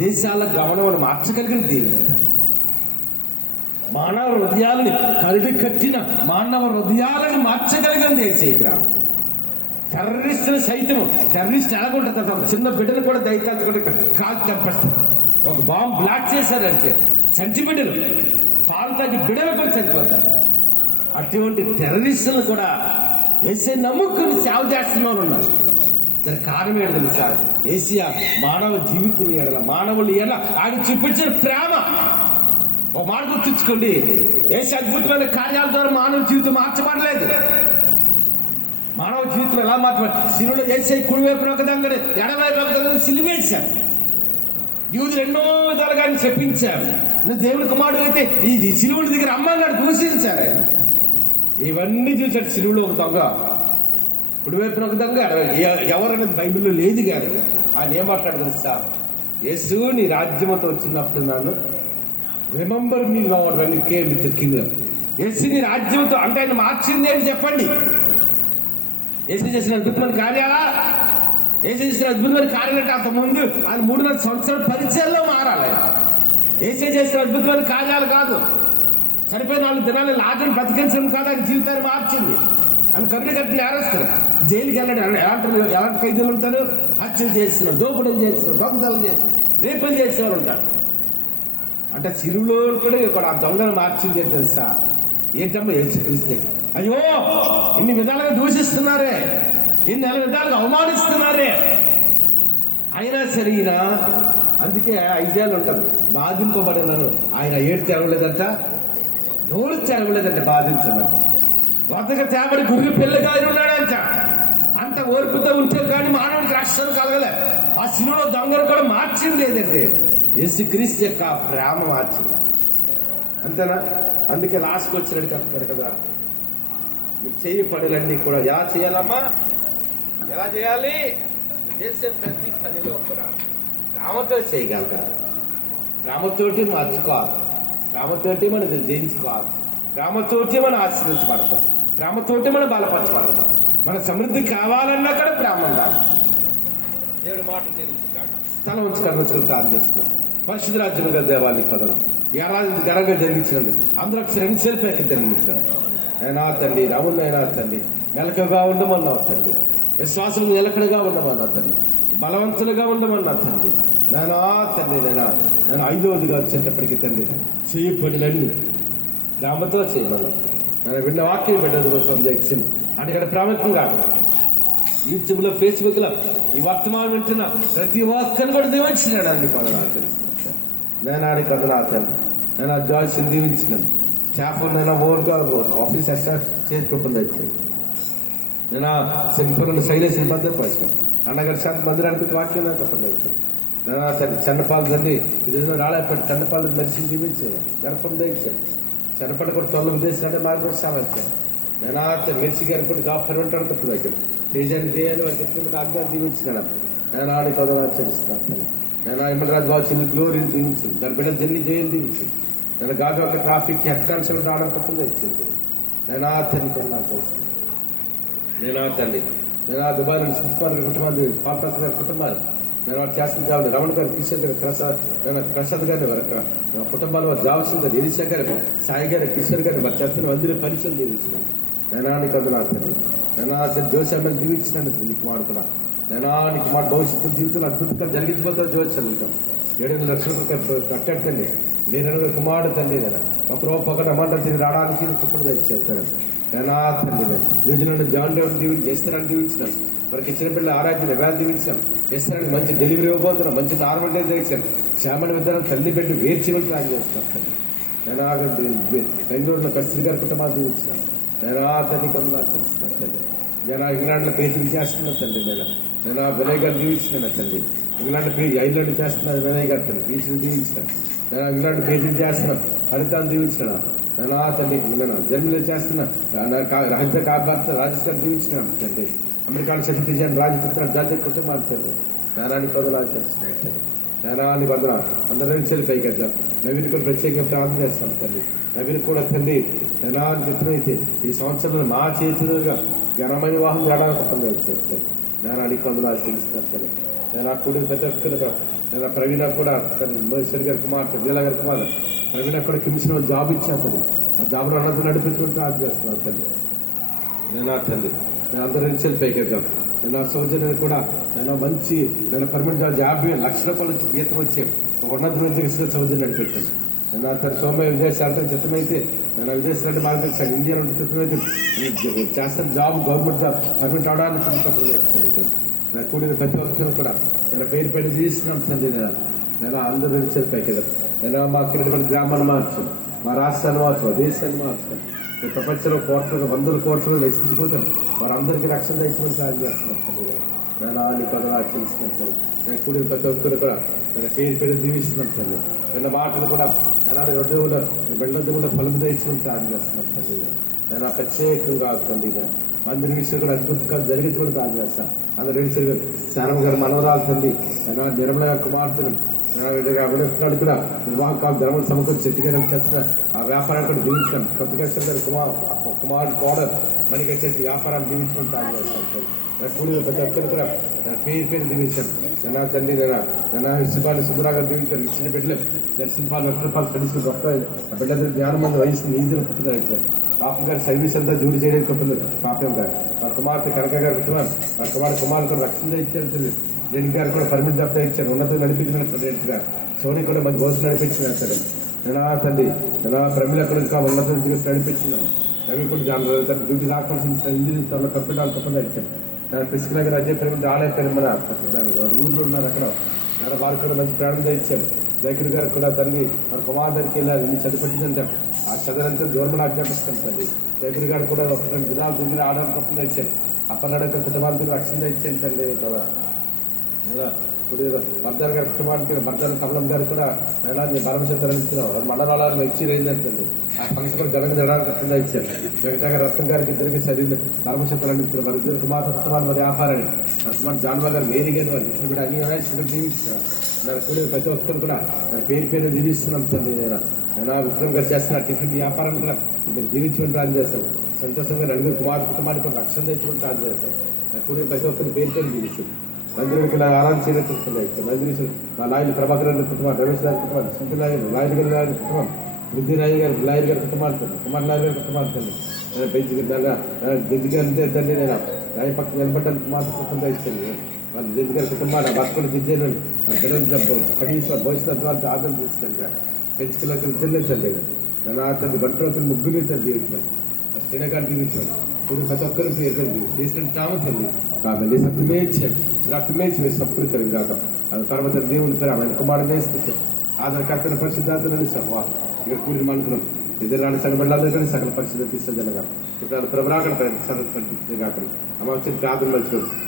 దేశాల గమనం మార్చగలిగిన దేవుని ప్రేమ. మానవ హృదయాలని కరుడు కట్టిన మానవ హృదయాలను మార్చగలిగిన దేశీ ప్రేమ. టెర్రరిస్టులు సైతం టెర్రరిస్ట్ ఎలాగుంటుంది? ఒక చిన్న బిడ్డను కూడా దయచేసుకుంటే కాల్చి చంపేస్తారు. ఒక బాంబు బ్లాక్ చేశారంటే చంటి బిడ్డలు పాలు తాగి బిడ్డలు కూడా చనిపోతారు. అటువంటి టెర్రరిస్టులు కూడా వేసే నమ్ముకుని సేవ చేస్తున్న వాళ్ళు ఉన్నారు. దానికి కారణం ఏంటి తెలుసా? ఏసియా మానవ జీవితం ఎడల మానవులు ఎలా ఆయన చూపించిన ప్రేమ. ఒక మాట గుర్తుంచుకోండి, ఏసియా అద్భుతమైన కార్యాల ద్వారా మానవ జీవితం మార్చబడలేదు. మానవ జీవితం ఎలా మార్చబడి సిలువలో ఏసై కుడివైపు ఒక దగ్గర ఎడవైపు ఒక దగ్గర సిలివేశారు. యూదులు ఎన్నో విధాలుగా ఆయన చెప్పించారు. నువ్వు దేవుని కుమారుడు అయితే ఈ సిలువుడి దగ్గర అమ్మన్నాడు, దూషించారు ఆయన. ఇవన్నీ చూశాడు. సిలువులో ఒక దొంగ, కుడివైపున ఒక దొంగ, ఎవరనేది బైబిల్లో లేదు. కానీ ఆయన ఏం మాట్లాడు తెలుసా? యేసు నీ రాజ్యంతో వచ్చినప్పుడు నన్ను remember me Lord when you came with the kingdom. యేసు నీ రాజ్యంతో అంటే ఆయన మార్చింది ఏంటి చెప్పండి? యేసు చేసిన అద్భుతమైన కార్యాలా? యేసు చేసిన అద్భుతమైన కార్యాలంటే అంతకుముందు ఆయన 3.5 సంవత్సరాల పరిచయాల్లో మారాలి. యేసు చేసిన అద్భుతమైన కార్యాలు కాదు. చనిపోయిన 4 దినాలు లాజరును బతికించడం కాదు ఆయన జీవితాన్ని మార్చింది. ఆయన కరుణ కట్టిన నేరస్తులు జైలుకి వెళ్ళాడు. ఎలాంటి ఖైదీలు ఉంటారు? హత్యలు చేస్తున్నారు, దోపిడీలు చేస్తున్నారు, దొంగతలు చేస్తున్నారు, రేపులు చేసేవారు ఉంటారు. అంటే సిలువలో కూడా ఇక్కడ ఆ దొంగను మార్చింది ఏంటి తెలుసా? ఏంటమ్మా? యేసుక్రీస్తే. అయ్యో ఇన్ని విధాలుగా దూషిస్తున్నారే, ఇన్ని విధాలుగా అవమానిస్తున్నారే, అయినా సరిగినా అందుకే ఐజాలు ఉంటుంది. బాధింపబడినను ఆయన ఏడు తెరవలేదంట, నోరు తెరవలేదంట బాధించమని. వద్దగా తేబడి గుర్రి పిల్లగా ఉన్నాడంట. అంత ఓర్పుతో ఉంటే కానీ మానవుడికి రక్షణ కలగలే. ఆ సిలువలో దొంగను కూడా మార్చింది ఏదంటే యేసుక్రీస్తు యొక్క ప్రేమ మార్చింది. అంతేనా? అందుకే లాస్ట్కి వచ్చినట్టు చెప్తారు కదా, మీకు చేయి పనులన్నీ కూడా ఎలా చేయాలమ్మా? ఎలా చేయాలి? చేసే ప్రతి పనిలో కూడా ప్రేమతో చేయగలగాలి. ప్రేమతోటి మార్చుకోవాలి, ప్రేమతోటి మనం జయించుకోవాలి, ప్రేమతోటి మనం ఆశీర్వించబడతాం, ప్రేమతోటి మనం బలపరచబడతాం. మన సమృద్ధి కావాలన్నా కూడా ప్రేమ ఉండాలి. దేవుడి మాట తల ఉంచుకొని ప్రార్థన చేసుకున్నాం. పరిశుద్ధ రాజ్యంగా దేవాలయ కథనం ఏడాది ఘనంగా జరిగించినది. అందరూ ఒకసారి సెల్ఫ్ జరిగించారు. అయినా తండ్రి రాముడు, అయినా తండ్రి మెలకగా ఉండమన్నావు తండ్రి, విశ్వాసం నిలకడగా ఉండమన్నా తండ్రి, బలవంతులుగా ఉండమన్నా తండ్రి. నేనా తండ్రి నేను 5వదిగా వచ్చేటప్పటికి తండ్రి చేయి పనులన్నీ ప్రేమతో చేయమన్నా. నేను విన్న వాక్యం పెట్టదు సందేశం అంటే ఇక్కడ ప్రాముఖ్యంగా యూట్యూబ్ లో, ఫేస్బుక్ లో ఈ వర్తమానం వింటున్నా ప్రతి ఒక్కరిని కూడా దీవించినాడు. అన్ని పనులు నాకు తెలుసు. నేను ఆడి కథలు తండ్రి నేను ఆ జాయిస్ దీవించినాను. స్టాఫ్ నేను ఓవర్గా ఆఫీస్ ఎస్టాఫ్ చేసి రూపొందించాను. నేను సింపుల్ శైలేసిన భద్రపరిచాను. అన్నగారి శాంతి మందిరానికి వాక్యం రూపొందించాను. నేను తండ్రి చెన్నపాలు తండ్రి ఈరోజు రాలేపట్టి చెన్నపాలు మెడిసిన్ దీవించాను, గర్భం దించాను. చెన్నపల్లి కూడా 12 విదేశాలంటే మార్గం సాధించాను. నేను మెడిసి గారి కూడా జాబ్ పర్మంటాడు తప్పుదాను. తేజాన్ని దేయాలి వాళ్ళు చెప్పినప్పుడు ఆజ్ఞా దీవించినాను. నేను ఆడి కథలు ఆచరిస్తాను. నేను ఇమ్మరాజు బాబు చిన్న గ్లోరీని దీవించింది, దాని బిడ్డలు జల్లి జైలు దీవించింది. నేను గాజు ఒక ట్రాఫిక్ హెడ్ కానిస్టేబుల్ రావడం తప్పకుండా ఇచ్చింది. నేను ఆ తండ్రి నాకు తెలుసు. నేను ఆ తండ్రి నేను ఆ దుబాయ్ నుంచి సుకుమార్ గారి కుటుంబాన్ని, పాపరాజు గారి కుటుంబాలు నేను వాడు చేస్తున్న జాబ్, రమణ గారు, కిషోర్ గారు, ప్రసాద్ గారిని వారి కుటుంబాలు వారు జావల్సింది, ఎలిషా గారు, సాయి గారు, కిషోర్ గారిని వారు చేస్తున్న మందిర పరిచయం దీవించినాను. నేనానికి అది నా తండ్రి నేను జోషాన్ని దీవించినాను. నీకు వాడుతున్నా నేనానికి మా భవిష్యత్తు జీవితంలో అద్భుతంగా జరిగించిపోతా జోషాలు 7 లక్షలు కట్టాడు తండ్రి. నేను కుమారుడు తండ్రి కదా, ఒక రూపాయి అమౌంట్ తిరిగి రావడానికి కుప్పడు తెచ్చేస్తాను. నేనా తండ్రి న్యూజిలాండ్ జాన్ డేవిడ్ దీవించి చేస్తానని దీవించినాను. మనకి ఇచ్చిన పిల్లలు ఆరాధ్యం వేళ దీవించాం. చేస్తానికి మంచి డెలివరీ ఇవ్వబోతున్నాం, మంచి నార్మల్ డే తెచ్చాను. క్షేమణ విధానం తల్లి పెట్టి వేర్చివలు ప్లాన్ చేస్తాను. నేను బెంగళూరులో కస్తూరి గారి కుటుంబాన్ని దీవించినాను. నేను ఆ తండ్రి కొంత ఆచరిస్తున్నాను తండ్రి. నేను ఇంగ్లాండ్లో పేరు చేస్తున్నాను తండ్రి. నేను ఆ వినయ్ గారు దీవించినాను తండ్రి. ఇంగ్లాండ్ ఐర్లాండ్ చేస్తున్నాను వినయ్ గారు తండ్రి, పీచులు దీవించినాను. నేను ఇంగ్లాండ్ పేరు చేస్తున్నాను, హరితాన్ని దీవించినాను. నేను ఆ తండ్రి నేను జర్మనీలో చేస్తున్నా రహిత కాబార్త రాజేష్ గారు దీవించినాను తండ్రి. అమెరికాలో చదివించాను రాజచిత్ర జాతీయ కుటుంబాలు తండ్రి. నేనానికి పదవులు ఆచరిస్తున్నాను తండ్రి. జ్ఞానాన్ని వందన అందరి నుంచి పైకి వెళ్తాం. నవీన్ కూడా ప్రత్యేకంగా ప్రార్థన చేస్తాను తండ్రి. నవీన్ కూడా తండ్రి జ్ఞానాన్ని చెప్తున్నైతే ఈ సంవత్సరంలో మా చేతులుగా ఘనమైన వివాహం చేయడానికి ఒప్పందం ఇచ్చేస్తాను. జ్ఞానానికి వందనాలు తెలుస్తున్నాను తండ్రి. నేను ఆ కూడిన ప్రతి ఒక్కరు నేను ప్రవీణ కూడా తన మహేశ్వరి గారి కుమార్తె లీలా గారి కుమార్ ప్రవీణ కూడా కిమ్స్లో జాబ్ ఇచ్చాను తండ్రి. ఆ జాబ్లో అన్నది నడిపించుకుంటూ ప్రార్థన చేస్తున్నాను తండ్రి. నేను తండ్రి నేను అందరి నుంచి పైకి వెళ్తాను. నేను ఆ సౌజన్యాన్ని కూడా నేను మంచి నేను పర్మనెంట్ జాబ్ 50 లక్షల నుంచి జీతం వచ్చి ఒక ఉన్నత నుంచి ఇసుక సౌజన్యం నడిపెట్టాను. నేను తన సోమయ్య విదేశాలతో చిత్తమైతే నేను విదేశాలంటే మార్గదర్శాను. ఇండియా నుండి చిత్తమైతే చేస్తాను జాబ్ గవర్నమెంట్ జాబ్ పర్మనెంట్ అవడానికి నేను కూడిన ప్రతి ఒక్కరు కూడా నేను పేరు పెట్టి తీస్తున్నాను తండ్రి. నేను అందరూ నుంచి పైకి వెళ్తాను. నేను మా క్రీడపడి గ్రామాన్ని మార్చాను, మా రాష్ట్రాన్ని మార్చాను, దేశాన్ని మార్చాను. ప్రపంచంలో కోట్లకు 100 కోట్లను రక్షించుకుంటాను. వారందరికీ రక్షణ ఇచ్చిన సాయం చేస్తున్నాను తండ్రి. నేను అన్ని కథలు ఆచరిస్తున్నాను. నేను కూడిన ప్రతి ఒక్కరు కూడా నేను పేరు పేరు దీవిస్తున్నాను తండ్రి. నిన్న మాటలు కూడా నేను రొడ్డులో బెళ్ళద్దు కూడా ఫలం తెచ్చుకుని సాయం చేస్తున్నాను తండ్రి. నేను ప్రత్యేకంగా తండ్రి మందిర విషయం కూడా అద్భుతాలు జరిగించి కూడా ప్రార్థన చేస్తాను. అందరూ రెడ్డి శారమ్మ గారు మనవరాలు తండ్రి. నేను నిర్మల కుమార్తెను అభినస్తున్నాడు కూడా వివాహం కాదు ధర్మం సమకూర్చి చెట్టుగా చేస్తున్న ఆ వ్యాపారాన్ని కూడా జీవించాను. కొత్తగా గారు కుమారుడు కోడలు మనకి వచ్చేసి వ్యాపారాన్ని జీవించడం ప్రార్థన చేస్తాను. కూడిన ప్రతి ఒక్కరు కూడా పేరు పేరు దీవించాను. నేను తండ్రి నేను విశ్వపాలు సుందరాగారు దీవించాను. చిన్న బిడ్డలు దర్శనపాలు రూపాయలు కలిసి గొప్ప ఆ బిడ్డ జ్ఞానం మంది వయసు ఈజీలో పుట్టుగా పాపం గారు సర్వీస్ అంతా జూడి చేయడానికి గొప్పది. పాపం గారు వారి కుమార్తె కనక గారు కుటుంబాలు వారి కుమారుడు కూడా రక్షణ ఇచ్చారు. రెడ్డి గారు కూడా పర్మిట్ జాబ్ ఇచ్చారు. ఉన్నత నడిపించినట్టు రెడ్డి గారు సోని కూడా మంచి గోసు నడిపించినారు. నేను తండ్రి నేను ప్రమిళ కూడా ఇంకా ఉన్నత నడిపించినాను. రవి కూడా తన డ్యూటీ రావాల్సిన ఇంజనీర్ తన కంప్యూటర్ తప్పకుండా ఇచ్చాను. నేను ప్రిస్కిలా గారు అజయ్ ప్రమిట్ ఆలయం మన ఊళ్ళో ఉన్నారు. అక్కడ నేను వారికి కూడా మంచి ప్రాణం ఇచ్చాను. జైకిర్ గారు కూడా తండ్రి వారి కుమార్తెకి వెళ్ళారు. ఇన్ని చదివించిందంటే ఆ చదువులంతా దూరం ఆజ్ఞాపిస్తాను తండ్రి. జైకిర్ గారు కూడా 1-2 దినాలు తిరిగి ఆడడానికి తప్పకుండా ఇచ్చాను. అప్పటి కుటుంబానికి రక్షణ ఇచ్చాను తండ్రి. ఇప్పుడు మర్దార్ గారి కుటుంబానికి మర్దార్ కమలం గారు కూడా నేను పరమశ తరలించిన మండలాలను ఇచ్చి ఏంటంటే ఆ ఫంక్షన్ కూడా ఘనంగా జరగడానికి తప్పకుండా ఇచ్చారు. వెంకటగారు రత్నం గారికి ఇద్దరికి శరీరం పరమశ తరలించిన వారి ఇద్దరు కుమార్తె కుటుంబాలు మరి వ్యాపారాన్ని కుమార్ జాన్వా గారు మేరీ గారు వారు ఇచ్చిన కూడా అన్ని దీవించిన దాని కూడా ప్రతి ఒక్కరు కూడా దాని పేరు పేరు దీవిస్తున్నాం తండ్రి. నేను విక్రమ్ గారు చేస్తున్న టిఫిన్ వ్యాపారం కూడా మీరు దీవించమని ప్రార్థన చేస్తాను. సంతోషంగా 4 కుమార్తె కుటుంబానికి కూడా రక్షణ తెచ్చుకుని ప్రార్థన చేస్తాను. నాకు కూడా ప్రతి ఒక్కరు పేరు పేరు దీవించు మందిరికి ఇలా ఆరాధన చేయలేకపోతున్నాయి. మందిరి మా నాయన ప్రభాకర్ గారి కుటుంబం, రమేష్ గారి కుటుంబం, సింధు నాయర్ లాయర్ గారి కుటుంబం, బుద్ధి నాయర్ గారి లాయర్ గారి కుటుంబాలు, కుమార్ లాయర్ గారి కుటుంబాలు పెంచి దిద్ది గారి తండ్రి నేను నాయ పక్కన నిలబడ్డానికి మాత్రం కుటుంబం ఇచ్చింది. వాళ్ళ దిద్ది గారి కుటుంబాన్ని బతుకుని దిద్దేను కనీసం భవిష్యత్ ద్వారా ఆదరణ తీసుకెళ్ళి పెంచుకోలేక ఇద్దరు తండ్రి. నేను ఆ తండ్రి బంటోతులు 3 తండ్రి దీవించాను. శ్రీనగారు దీవించాను. ఇప్పుడు ప్రతి ఒక్కరు చేసిన తాము తండ్రి కాబట్టి రక్తమేచ్చి సంపూర్ణ కలిగాక అది తర్వాత దేవుని పేరు ఆయన కుమారుడు వేసుకుంటాం. ఆధారకర్తన పరిశుద్ధాతనని సహా ఇక్కడ కూడిన అనుకున్నాం. ఎదురాని సగబడ్డాలో కానీ సకల పరిశుద్ధ తీసుకుందనగా ఇక్కడ ప్రభరాకడ సదస్సు కనిపించింది కాకుండా అమ్మ వచ్చి ప్రార్థన మర్చిపోయి